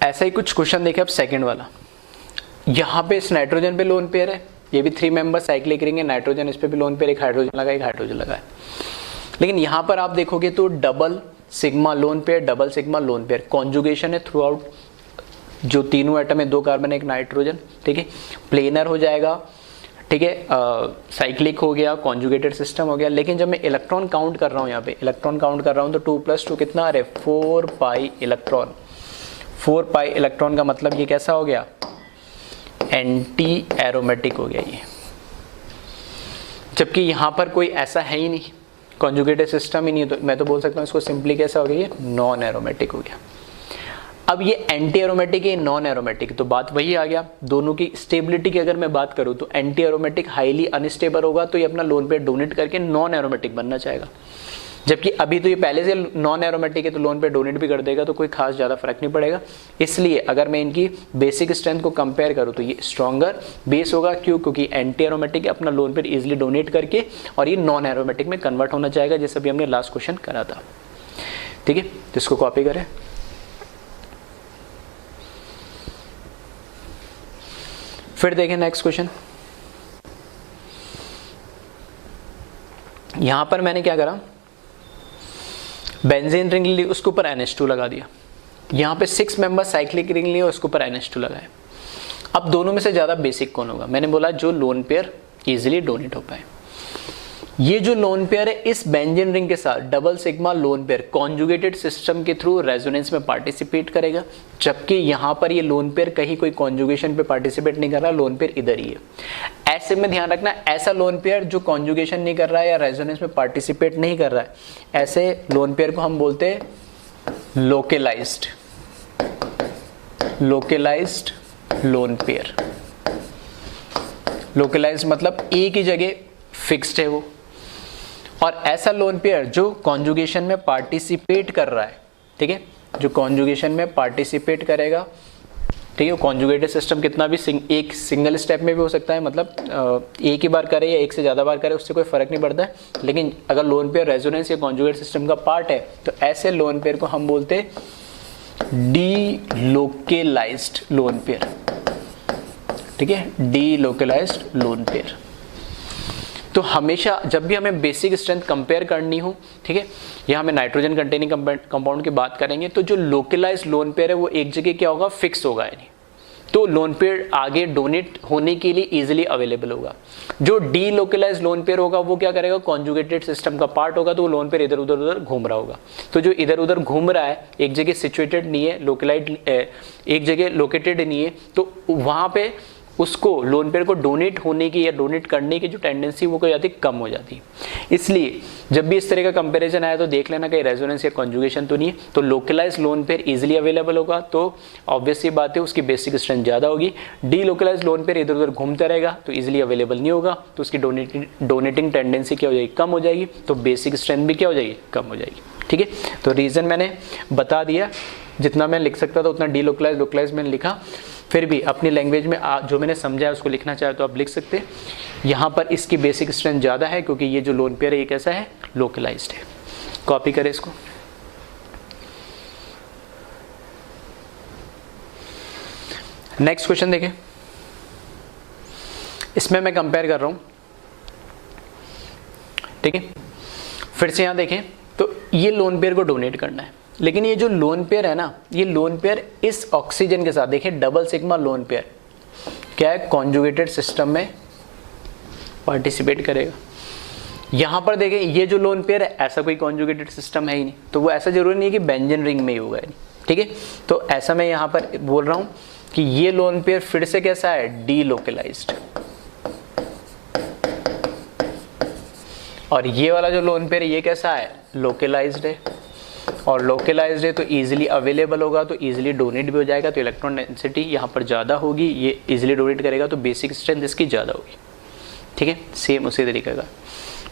ऐसा ही कुछ क्वेश्चन देखें। अब सेकंड वाला, यहां पे इस नाइट्रोजन पे लोन पेयर है, ये भी 3 मेंबर साइक्लिक रिंग है, नाइट्रोजन इस पे भी लोन पेयर, एक हाइड्रोजन लगा, एक हाइड्रोजन लगा है। लेकिन यहां पर आप देखोगे तो double sigma lone pair, double sigma lone pair, conjugation है थ्रू आउट, जो तीनों एटम है, 2 कार्बन 1 नाइट्रोजन, ठीक है, प्लेनर हो जाएगा, ठीक है, साइक्लिक हो गया, कॉन्जुगेटेड सिस्टम हो गया। लेकिन जब मैं इलेक्ट्रॉन काउंट कर रहा हूँ, यहाँ पे इलेक्ट्रॉन काउंट कर रहा हूँ, तो 2 + 2 कितना आ रहा है, 4 पाई इलेक्ट्रॉन। 4 पाई इलेक्ट्रॉन का मतलब ये कैसा हो गया, एंटी एरोमेटिक हो गया ये, जबकि यहाँ पर कोई ऐसा है ही नहीं, कॉन्जुगेटेड सिस्टम ही नहीं है, तो मैं तो बोल सकता हूँ इसको सिंपली कैसा हो गया, ये नॉन एरोमेटिक हो गया। अब ये एंटी एरोमेटिक है, नॉन एरोमेटिक, तो बात वही आ गया। दोनों की स्टेबिलिटी की अगर मैं बात करूं तो एंटी एरोमेटिक हाईली अनस्टेबल होगा, तो ये अपना लोन पेयर डोनेट करके नॉन एरोमेटिक बनना चाहेगा। जबकि अभी तो ये पहले से नॉन एरोमेटिक है, तो लोन पेयर डोनेट भी कर देगा, तो कोई खास ज़्यादा फर्क नहीं पड़ेगा। इसलिए अगर मैं इनकी बेसिक स्ट्रेंथ को कंपेयर करूँ तो ये स्ट्रॉन्गर बेस होगा। क्यों? क्योंकि एंटी एरोमेटिक है, अपना लोन पेयर इजिली डोनेट करके, और ये नॉन एरोमेटिक में कन्वर्ट होना चाहेगा, जैसे अभी हमने लास्ट क्वेश्चन करा था। ठीक है, तो इसको कॉपी करें। फिर देखें नेक्स्ट क्वेश्चन। यहां पर मैंने क्या करा, बेंजीन रिंग ली, उसके ऊपर NH2 लगा दिया। यहां पे 6 मेंबर साइक्लिक रिंग ली, उसके ऊपर NH2 लगाए। अब दोनों में से ज्यादा बेसिक कौन होगा? मैंने बोला जो लोन पेयर इजीली डोनेट हो पाए। ये जो लोन पेयर है इस बेंजीन रिंग के साथ double sigma lone pair conjugated system के थ्रू रेजोनेंस में पार्टिसिपेट करेगा, जबकि यहां पर ये लोन पेयर कहीं कोई कॉन्जुगेशन पे पार्टिसिपेट नहीं कर रहा, लोन पेयर इधर ही है। ऐसे में ध्यान रखना, ऐसा लोन पेयर जो कॉन्जुगेशन नहीं कर रहा है या रेजोनेंस में पार्टिसिपेट नहीं कर रहा है, ऐसे लोन पेयर को हम बोलते हैं लोकेलाइज्ड लोन पेयर। लोकेलाइज्ड मतलब एक ही जगह फिक्स्ड है वो। और ऐसा लोन पेयर जो कॉन्जुगेशन में पार्टिसिपेट कर रहा है, ठीक है, जो कॉन्जुगेशन में पार्टिसिपेट करेगा, ठीक है, कॉन्जुगेटेड सिस्टम कितना भी एक सिंगल स्टेप में भी हो सकता है, मतलब एक ही बार करे या एक से ज़्यादा बार करे, उससे कोई फर्क नहीं पड़ता है। लेकिन अगर लोन पेयर रेजोनेंस या कॉन्जुगेट सिस्टम का पार्ट है, तो ऐसे लोन पेयर को हम बोलते हैं डीलोकेलाइज्ड लोन पेयर। ठीक है, डीलोकेलाइज्ड लोन पेयर। तो हमेशा जब भी हमें बेसिक स्ट्रेंथ कंपेयर करनी हो, ठीक है, या हमें नाइट्रोजन कंटेनिंग कंपाउंड की बात करेंगे, तो जो लोकलाइज्ड लोन पेयर है वो एक जगह क्या होगा, फिक्स होगा, यानी तो लोन पेयर आगे डोनेट होने के लिए इजीली अवेलेबल होगा। जो डी लोकलाइज लोन पेयर होगा वो क्या करेगा, कॉन्जुगेटेड सिस्टम का पार्ट होगा, तो वो लोन पेयर इधर उधर घूम रहा होगा। तो जो इधर उधर घूम रहा है, एक जगह सिचुएटेड नहीं है, लोकलाइज एक जगह लोकेटेड नहीं है, तो वहां पे उसको लोन पेयर को डोनेट होने की या डोनेट करने की जो टेंडेंसी वो क्या जाती कम हो जाती है। इसलिए जब भी इस तरह का कंपैरिजन आया तो देख लेना कहीं रेजोनेंस या कॉन्जुगेशन तो नहीं है। तो localise lone pair easily available होगा, तो ऑब्वियस सी बात है उसकी बेसिक स्ट्रेंथ ज़्यादा होगी। डी लोकलाइज लोन पेयर इधर उधर घूमता रहेगा तो इजीली अवेलेबल नहीं होगा, तो उसकी डोनेटिंग टेंडेंसी क्या हो जाएगी, कम हो जाएगी, तो बेसिक स्ट्रेंथ भी क्या हो जाएगी, कम हो जाएगी। ठीक है, तो रीज़न मैंने बता दिया, जितना मैं लिख सकता था उतना डी लोकलाइज मैंने लिखा। फिर भी अपनी लैंग्वेज में जो मैंने समझा है उसको लिखना चाहे तो आप लिख सकते हैं। यहाँ पर इसकी बेसिक स्ट्रेंथ ज़्यादा है क्योंकि ये जो लोन पेयर है ये कैसा है, लोकलाइज्ड है। कॉपी करें इसको। नेक्स्ट क्वेश्चन देखें, इसमें मैं कंपेयर कर रहा हूँ, ठीक है। फिर से यहाँ देखें तो ये लोन पेयर को डोनेट करना है, लेकिन ये जो लोन पेयर है ना, ये लोन पेयर इस ऑक्सीजन के साथ, देखिए डबल सिग्मा लोन पेयर क्या है, कॉन्जुगेटेड सिस्टम में पार्टिसिपेट करेगा। यहां पर देखें ये जो लोन पेयर है ऐसा कोई कॉन्जुगेटेड सिस्टम है ही नहीं, तो वो ऐसा जरूरी नहीं है कि बेंजीन रिंग में ही होगा, ठीक है। तो ऐसा मैं यहां पर बोल रहा हूं कि ये लोन पेयर फिर से कैसा है, डी लोकलाइज्ड, और ये वाला जो लोन पेयर ये कैसा है, लोकलाइज्ड है, और लोकलाइज्ड है तो इजीली अवेलेबल होगा, तो इजीली डोनेट भी हो जाएगा, तो इलेक्ट्रॉन डेंसिटी यहाँ पर ज़्यादा होगी, ये इजीली डोनेट करेगा, तो बेसिक स्ट्रेंथ इसकी ज़्यादा होगी। ठीक है, सेम उसी तरीके का।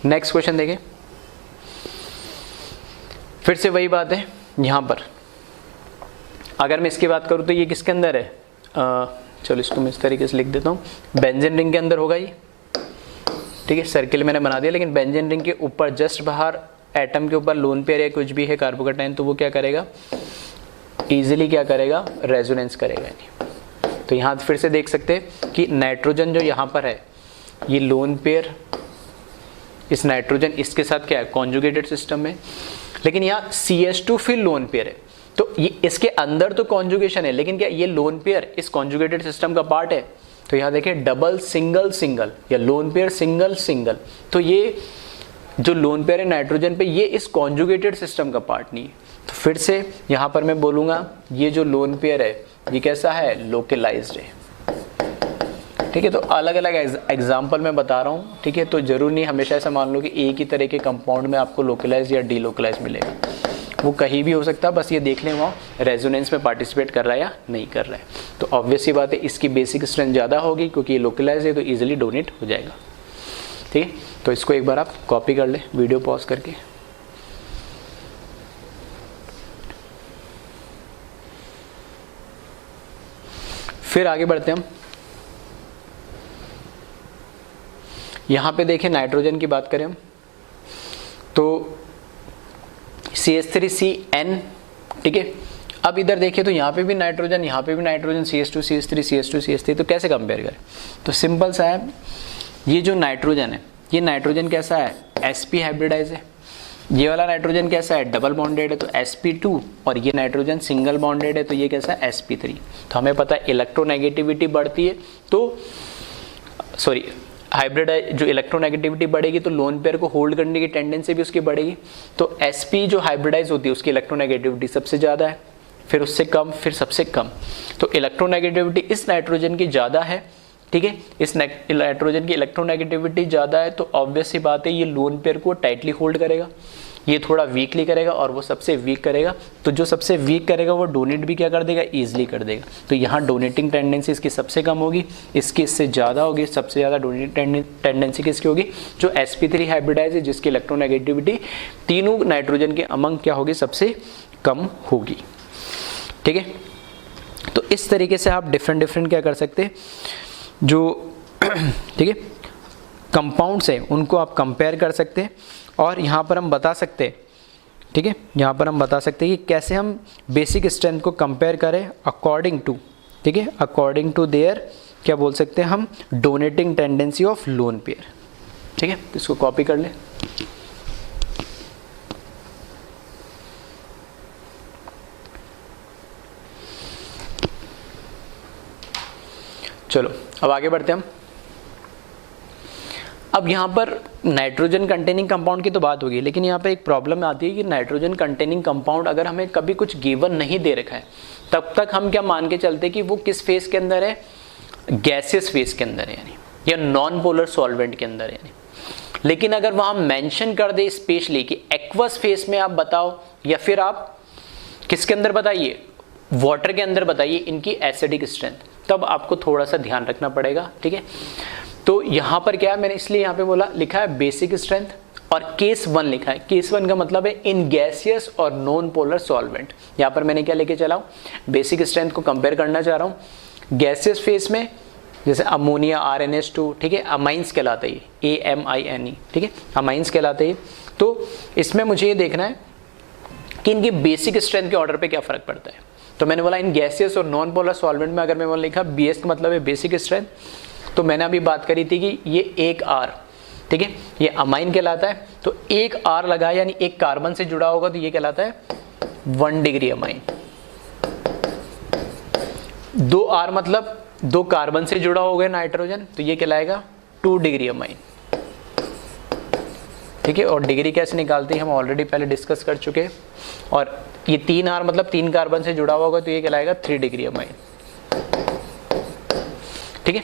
नेक्स्ट क्वेश्चन देखें, फिर से वही बात है। यहाँ पर अगर मैं इसकी बात करूँ तो ये किसके अंदर है, चलो इसको मैं इस तरीके से लिख देता हूँ, बेंजीन रिंग के अंदर होगा ये, ठीक है। सर्किल मैंने बना दिया, लेकिन बेंजीन रिंग के ऊपर जस्ट बाहर एटम के ऊपर लोन पेयर या कुछ भी है कार्बोकैटायन, तो वो क्या करेगा, इजीली क्या करेगा, रेजोनेंस करेगा। तो यहाँ फिर से देख सकते हैं कि नाइट्रोजन जो यहाँ पर है ये लोन पेयर, इस नाइट्रोजन इसके साथ क्या है, कॉन्जुगेटेड सिस्टम में, लेकिन यहाँ CH2 फिर लोन पेयर है, तो ये इसके अंदर तो कॉन्जुगेशन है, लेकिन क्या ये लोन पेयर इस कॉन्जुगेटेड सिस्टम का पार्ट है। तो यहाँ देखें डबल सिंगल सिंगल या लोन पेयर सिंगल सिंगल, तो ये जो लोन पेयर है नाइट्रोजन पे ये इस कॉन्जुगेटेड सिस्टम का पार्ट नहीं है। तो फिर से यहाँ पर मैं बोलूँगा ये जो लोन पेयर है ये कैसा है, लोकलाइज्ड है, ठीक है। तो अलग अलग एग्जाम्पल मैं बता रहा हूँ, ठीक है। तो जरूर नहीं हमेशा ऐसा मान लो कि एक ही तरह के कंपाउंड में आपको लोकलाइज या डी लोकलाइज मिलेगा, वो कहीं भी हो सकता है, बस ये देख लें वहाँ रेजोनेंस में पार्टिसिपेट कर रहा है या नहीं कर रहा है। तो ऑब्वियस सी बात है इसकी बेसिक स्ट्रेंथ ज़्यादा होगी क्योंकि ये लोकलाइज है, तो ईजिली डोनेट हो जाएगा, ठीक है। तो इसको एक बार आप कॉपी कर ले वीडियो पॉज करके। फिर आगे बढ़ते हैं हम। यहां पे देखें नाइट्रोजन की बात करें हम तो CH3CN, ठीक है। अब इधर देखिए तो यहाँ पे भी नाइट्रोजन, यहाँ पे भी nitrogen, CH2 CH3 CH2 CH3, तो कैसे कंपेयर करें। तो सिंपल सा है, ये जो नाइट्रोजन है ये नाइट्रोजन कैसा है, sp हाइब्रिडाइज है, ये वाला नाइट्रोजन कैसा है, डबल बॉन्डेड है, तो sp2, और ये नाइट्रोजन सिंगल बॉन्डेड है तो ये कैसा है, sp3। तो हमें पता है इलेक्ट्रोनेगेटिविटी बढ़ती है तो हाइब्रिडाइज जो इलेक्ट्रोनेगेटिविटी बढ़ेगी तो लोन पेयर को होल्ड करने की टेंडेंसी भी उसकी बढ़ेगी। तो sp जो हाइब्रिडाइज होती है उसकी इलेक्ट्रोनेगेटिविटी सबसे ज़्यादा है, फिर उससे कम, फिर सबसे कम। तो इलेक्ट्रोनेगेटिविटी इस नाइट्रोजन की ज़्यादा है, ठीक है। इस नाइट्रोजन की इलेक्ट्रोनेगेटिविटी ज़्यादा है तो ऑब्वियस सी बात है ये लोन पेयर को टाइटली होल्ड करेगा, ये थोड़ा वीकली करेगा, और वो सबसे वीक करेगा, तो जो सबसे वीक करेगा वो डोनेट भी क्या कर देगा, ईजिली कर देगा। तो यहाँ डोनेटिंग टेंडेंसी इसकी सबसे कम होगी, इसकी इससे ज़्यादा होगी। सबसे ज़्यादा डोनेटिंग टेंडेंसी किसकी होगी, जो sp3 हाइब्रिडाइज है जिसकी इलेक्ट्रोनेगेटिविटी तीनों नाइट्रोजन के अमंग क्या होगी, सबसे कम होगी, ठीक है। तो इस तरीके से आप डिफरेंट क्या कर सकते हैं, जो ठीक है कंपाउंड्स हैं उनको आप कंपेयर कर सकते हैं, और यहाँ पर हम बता सकते हैं, ठीक है, यहाँ पर हम बता सकते हैं कि कैसे हम बेसिक स्ट्रेंथ को कंपेयर करें अकॉर्डिंग टू, ठीक है, अकॉर्डिंग टू देयर क्या बोल सकते हैं हम, donating tendency of lone pair, ठीक है, इसको कॉपी कर ले। चलो अब आगे बढ़ते हैं हम। अब यहाँ पर नाइट्रोजन कंटेनिंग कंपाउंड की तो बात होगी, लेकिन यहाँ पे एक प्रॉब्लम आती है कि नाइट्रोजन कंटेनिंग कंपाउंड अगर हमें कभी कुछ गिवन नहीं दे रखा है, तब तक हम क्या मान के चलते कि वो किस फेज के अंदर है, गैसियस फेज के अंदर है यानी, या नॉन पोलर सॉल्वेंट के अंदर है यानी। लेकिन अगर वहाँ मेंशन कर दे स्पेशली कि एक्वस फेज में आप बताओ, या फिर आप किसके अंदर बताइए, वाटर के अंदर बताइए इनकी एसिडिक स्ट्रेंथ, तब आपको थोड़ा सा ध्यान रखना पड़ेगा। ठीक है, तो यहाँ पर क्या है, मैंने इसलिए यहाँ पे बोला लिखा है बेसिक स्ट्रेंथ, और केस 1 लिखा है। केस 1 का मतलब है इन गैसियस और नॉन पोलर सॉल्वेंट। यहाँ पर मैंने क्या लेके चला हूँ, बेसिक स्ट्रेंथ को कंपेयर करना चाह रहा हूँ। गैसियस फेस में जैसे अमोनिया RNH2, ठीक है, अमाइंस कहलाते हैं, AMINE, ठीक है, अमाइंस कहलाते हैं। तो इसमें मुझे ये देखना है कि इनकी बेसिक स्ट्रेंथ के ऑर्डर पे क्या फर्क पड़ता है। तो मैंने बोला इन गैसियस और नॉन पोलर सॉल्वेंट में अगर मैं लिखा BS का मतलब है बेसिक स्ट्रेंथ, तो मैंने अभी बात करी थी कि ये एक R, ठीक है, ये अमाइन कहलाता है। तो एक R लगा यानी एक कार्बन से जुड़ा होगा तो ये कहलाता है 1 डिग्री अमाइन। 2 R मतलब 2 कार्बन से जुड़ा होगा नाइट्रोजन, तो ये कहलाएगा 2 डिग्री अमाइन। ठीक है, और डिग्री कैसे निकालते हैं हम ऑलरेडी पहले डिस्कस कर चुके हैं। और ये 3 R मतलब 3 कार्बन से जुड़ा होगा तो ये कहलाएगा 3 डिग्री अमाइन। ठीक है,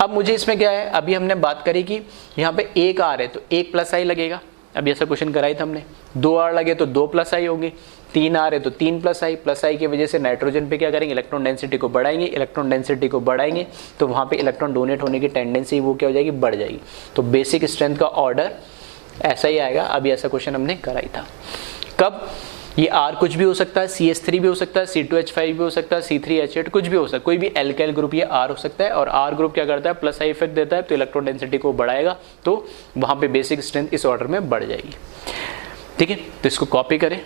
अब मुझे इसमें क्या है, अभी हमने बात करी कि यहाँ पे एक R है तो 1 प्लस I लगेगा। अभी ऐसा क्वेश्चन कराई था हमने, 2 R लगे तो 2 प्लस I होंगे, 3 R है तो 3 प्लस I की वजह से नाइट्रोजन पे क्या करेंगे, इलेक्ट्रॉन डेंसिटी को बढ़ाएंगे। इलेक्ट्रॉन डेंसिटी को बढ़ाएंगे तो वहाँ पे इलेक्ट्रॉन डोनेट होने की टेंडेंसी वो क्या हो जाएगी, बढ़ जाएगी। तो बेसिक स्ट्रेंथ का ऑर्डर ऐसा ही आएगा। अभी ऐसा क्वेश्चन हमने कराई था। कब, ये R कुछ भी हो सकता है, CH3 भी हो सकता है, C2H5 भी हो सकता है, C3H8 कुछ भी हो सकता है, कोई भी एल्काइल ग्रुप ये R हो सकता है। और R ग्रुप क्या करता है, प्लस I इफेक्ट देता है, तो इलेक्ट्रॉन डेंसिटी को बढ़ाएगा, तो वहाँ पे बेसिक स्ट्रेंथ इस ऑर्डर में बढ़ जाएगी। ठीक है, तो इसको कॉपी करें।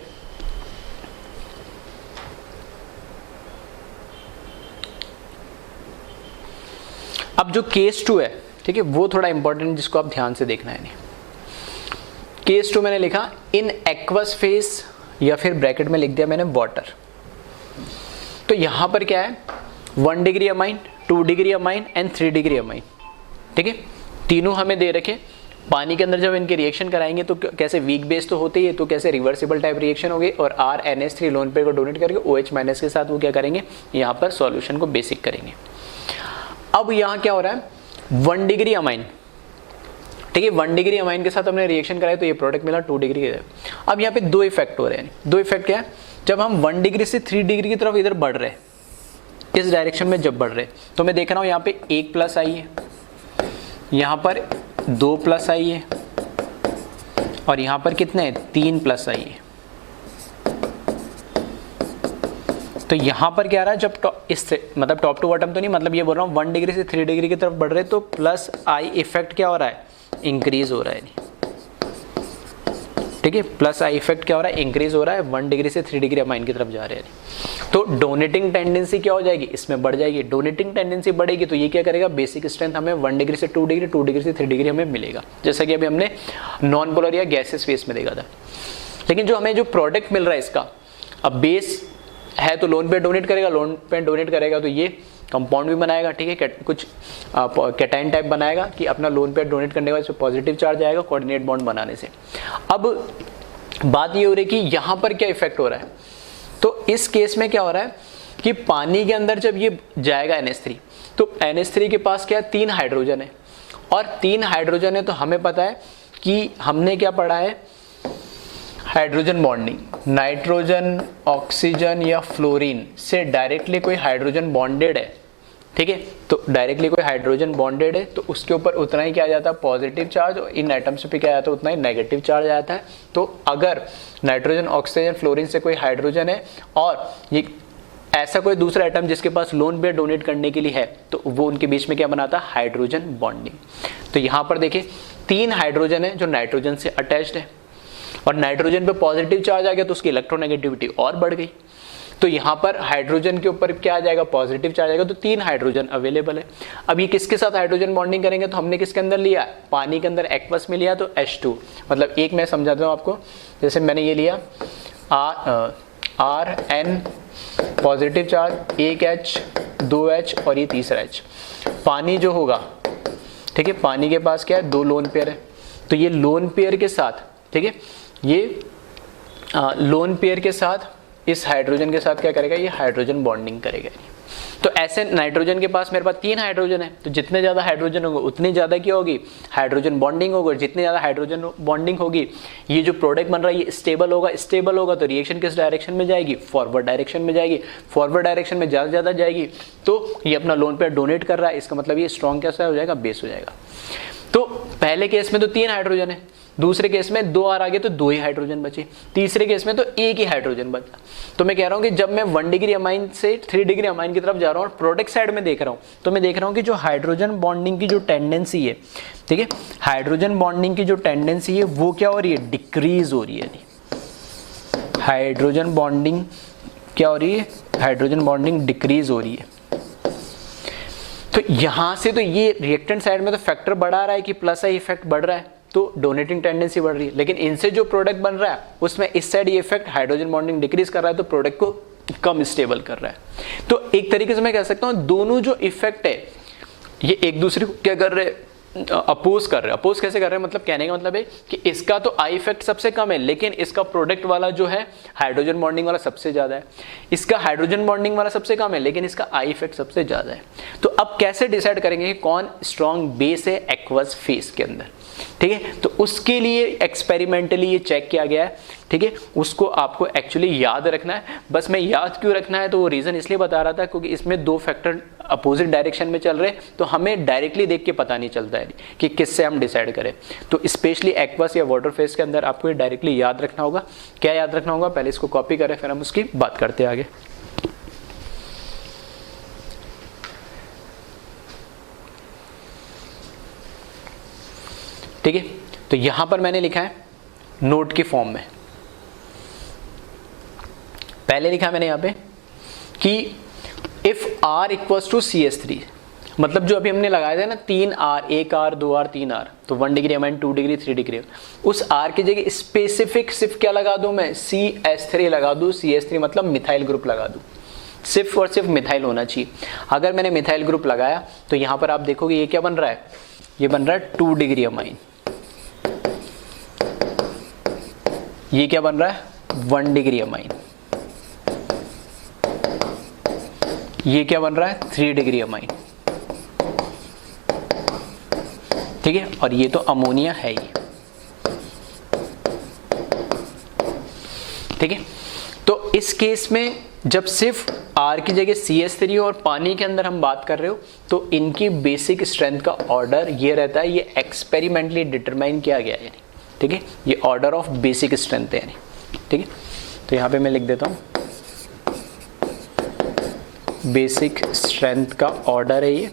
अब जो केस 2 है, ठीक है, वो थोड़ा इंपॉर्टेंट जिसको आप ध्यान से देखना है। नहीं, केस 2 मैंने लिखा इन एक्वस फेस, या फिर ब्रैकेट में लिख दिया मैंने वाटर। तो यहां पर क्या है, 1 degree amine, 2 degree amine and 3 degree amine. ठीक है, तीनों हमें दे रखे। पानी के अंदर जब इनके रिएक्शन कराएंगे तो कैसे वीक बेस तो होते ही है, तो कैसे रिवर्सिबल टाइप रिएक्शन होगी, और RNH3 लोन पेयर को डोनेट करके OH माइनस के साथ वो क्या करेंगे, यहाँ पर सॉल्यूशन को बेसिक करेंगे। अब यहाँ क्या हो रहा है, 1 डिग्री अमाइन, ठीक है, 1 डिग्री अमाइन के साथ हमने रिएक्शन कराया तो ये प्रोडक्ट मिला 2 डिग्री के। अब यहाँ पे 2 इफेक्ट हो रहे हैं। 2 इफेक्ट क्या है, जब हम 1 डिग्री से 3 डिग्री की तरफ इधर बढ़ रहे हैं, इस डायरेक्शन में जब बढ़ रहे हैं, तो मैं देख रहा हूँ यहाँ पे 1 प्लस I है, यहाँ पर 2 प्लस I है, और यहाँ पर कितने हैं, 3 प्लस I है। तो यहाँ पर क्या आ रहा है, जब इससे मतलब टॉप टू बॉटम तो नहीं, मतलब ये बोल रहा हूँ 1 डिग्री से 3 डिग्री की तरफ बढ़ रहे तो प्लस I इफेक्ट क्या हो रहा है, इंक्रीज हो रहा है। ठीक है, प्लस I इफेक्ट क्या हो रहा है, इंक्रीज हो रहा है, 1 डिग्री से 3 डिग्री अमाइन की तरफ जा रहे हैं। तो डोनेटिंग टेंडेंसी क्या हो जाएगी, इसमें बढ़ जाएगी। डोनेटिंग टेंडेंसी बढ़ेगी तो ये क्या करेगा, बेसिक स्ट्रेंथ हमें 1 डिग्री से 2 डिग्री, 2 डिग्री से 3 डिग्री हमें मिलेगा, जैसा कि अभी हमने नॉन पोलर या गैसेस फेस में देखा था। लेकिन जो हमें जो प्रोडक्ट मिल रहा है इसका, अब बेस है तो लोन पेयर डोनेट करेगा, लोन पेयर डोनेट करेगा तो ये कंपाउंड भी बनाएगा। ठीक है, कुछ कैटायन टाइप बनाएगा कि अपना लोन पेयर डोनेट करने के बाद इसमें पॉजिटिव चार्ज आएगा कोऑर्डिनेट बॉन्ड बनाने से। अब बात ये हो रही है कि यहाँ पर क्या इफेक्ट हो रहा है, तो इस केस में क्या हो रहा है कि पानी के अंदर जब ये जाएगा NH3, तो NH3 के पास क्या है, 3 हाइड्रोजन है, और 3 हाइड्रोजन है तो हमें पता है कि हमने क्या पढ़ा है, हाइड्रोजन बॉन्डिंग, नाइट्रोजन, ऑक्सीजन या फ्लोरीन से डायरेक्टली कोई हाइड्रोजन बॉन्डेड है। ठीक है, तो डायरेक्टली कोई हाइड्रोजन बॉन्डेड है तो उसके ऊपर उतना ही क्या आ जाता है, पॉजिटिव चार्ज, और इन एटम्स पे क्या आता है, उतना ही नेगेटिव चार्ज आता है। तो अगर नाइट्रोजन, ऑक्सीजन, फ्लोरीन से कोई हाइड्रोजन है और ये ऐसा कोई दूसरा एटम जिसके पास लोन पेयर डोनेट करने के लिए है, तो वो उनके बीच में क्या बनाता है, हाइड्रोजन बॉन्डिंग। तो यहाँ पर देखिए 3 हाइड्रोजन है जो नाइट्रोजन से अटैच्ड है, और नाइट्रोजन पे पॉजिटिव चार्ज आ गया तो उसकी इलेक्ट्रोनेगेटिविटी और बढ़ गई। तो यहाँ पर हाइड्रोजन के ऊपर क्या आ जाएगा, पॉजिटिव चार्ज आएगा, तो 3 हाइड्रोजन अवेलेबल है। अब ये किसके साथ हाइड्रोजन बॉन्डिंग करेंगे, तो हमने किसके अंदर लिया, पानी के अंदर एक्वस में लिया, तो H2 मतलब एक मैं समझाता हूँ आपको, जैसे मैंने ये लिया RN पॉजिटिव चार्ज, एक H, 2H और ये तीसरा H। पानी जो होगा, ठीक है, पानी के पास क्या है, 2 लोन पेयर है, तो ये लोन पेयर के साथ, ठीक है, ये लोन पेयर के साथ इस हाइड्रोजन के साथ क्या करेगा, ये हाइड्रोजन बॉन्डिंग करेगा। तो ऐसे नाइट्रोजन के पास मेरे पास 3 हाइड्रोजन है, तो जितने ज़्यादा हाइड्रोजन होंगे उतनी ज़्यादा क्या होगी, हाइड्रोजन बॉन्डिंग होगी। जितनी ज़्यादा हाइड्रोजन बॉन्डिंग होगी, ये जो प्रोडक्ट बन रहा है ये स्टेबल होगा। स्टेबल होगा तो रिएक्शन किस डायरेक्शन में जाएगी, फॉरवर्ड डायरेक्शन में जाएगी। फॉरवर्ड डायरेक्शन में ज़्यादा जाएगी तो ये अपना लोन पेयर डोनेट कर रहा है, इसका मतलब ये स्ट्रॉन्ग कैसा हो जाएगा, बेस हो जाएगा। तो पहले केस में तो 3 हाइड्रोजन है, दूसरे केस में 2 R आ गए तो 2 ही हाइड्रोजन बचे, तीसरे केस में तो 1 ही हाइड्रोजन बचा। तो मैं कह रहा हूं कि जब मैं 1 डिग्री अमाइन से 3 डिग्री अमाइन की तरफ जा रहा हूं और प्रोडक्ट साइड में देख रहा हूं, तो मैं देख रहा हूं कि जो हाइड्रोजन बॉन्डिंग की जो टेंडेंसी है, ठीक है, हाइड्रोजन बॉन्डिंग की जो टेंडेंसी है वो क्या हो रही है, डिक्रीज हो रही है। हाइड्रोजन बॉन्डिंग क्या हो रही है, हाइड्रोजन बॉन्डिंग डिक्रीज हो रही है। तो यहां से तो ये रिएक्टेंट साइड में तो फैक्टर बढ़ा रहा है कि प्लस है, इफेक्ट बढ़ रहा है, तो डोनेटिंग टेंडेंसी बढ़ रही है। लेकिन इनसे जो प्रोडक्ट बन रहा है उसमें इस साइड ये इफेक्ट हाइड्रोजन बॉन्डिंग डिक्रीज कर रहा है, तो प्रोडक्ट को कम स्टेबल कर रहा है। तो एक तरीके से मैं कह सकता हूं दोनों जो इफेक्ट है ये एक दूसरे को क्या कर रहे हैं, अपोज कर रहे हैं। अपोज कैसे कर रहे हैं, मतलब कहने का मतलब है कि इसका तो आई इफेक्ट सबसे कम है, लेकिन इसका प्रोडक्ट वाला जो है हाइड्रोजन बॉन्डिंग वाला सबसे ज्यादा है। इसका हाइड्रोजन बॉन्डिंग वाला सबसे कम है, लेकिन इसका आई इफेक्ट सबसे ज्यादा है। तो अब कैसे डिसाइड करेंगे कि कौन स्ट्रॉन्ग बेस है एक्वस फेज के अंदर, ठीक है। तो उसके लिए एक्सपेरिमेंटली ये चेक किया गया है, ठीक है। उसको आपको एक्चुअली याद रखना है। बस मैं याद क्यों रखना है, तो वो रीजन इसलिए बता रहा था क्योंकि इसमें 2 फैक्टर अपोजिट डायरेक्शन में चल रहे हैं, तो हमें डायरेक्टली देख के पता नहीं चलता है कि किससे हम डिसाइड करें। तो स्पेशली एक्वस या वाटर फेज के अंदर आपको ये डायरेक्टली याद रखना होगा। क्या याद रखना होगा, पहले इसको कॉपी करें फिर हम उसकी बात करते हैं आगे। ठीक है, तो यहां पर मैंने लिखा है नोट की फॉर्म में। पहले लिखा मैंने यहां पे कि if R equals to CH3, मतलब जो अभी हमने लगाया था ना 3R, 1R, 2R, 3R, तो 1 डिग्री अमाइन, 2 डिग्री, 3 डिग्री, उस R की जगह स्पेसिफिक सिर्फ क्या लगा दूं मैं, CH3 लगा दूं। CH3 मतलब मिथाइल ग्रुप लगा दूं, सिर्फ और सिर्फ मिथाइल होना चाहिए। अगर मैंने मिथाइल ग्रुप लगाया तो यहां पर आप देखोगे ये क्या बन रहा है, ये बन रहा है 2 डिग्री अमाइन। ये क्या बन रहा है, 1 डिग्री अमाइन। ये क्या बन रहा है, 3 डिग्री अमाइन, ठीक है। और ये तो अमोनिया है ही, ठीक है। तो इस केस में जब सिर्फ R की जगह CH3 और पानी के अंदर हम बात कर रहे हो, तो इनकी बेसिक स्ट्रेंथ का ऑर्डर ये रहता है, ये एक्सपेरिमेंटली डिटरमाइन किया गया है, ठीक है। ये ऑर्डर ऑफ बेसिक स्ट्रेंथ है, ठीक है। तो यहां पे मैं लिख देता हूं बेसिक स्ट्रेंथ का ऑर्डर है ये,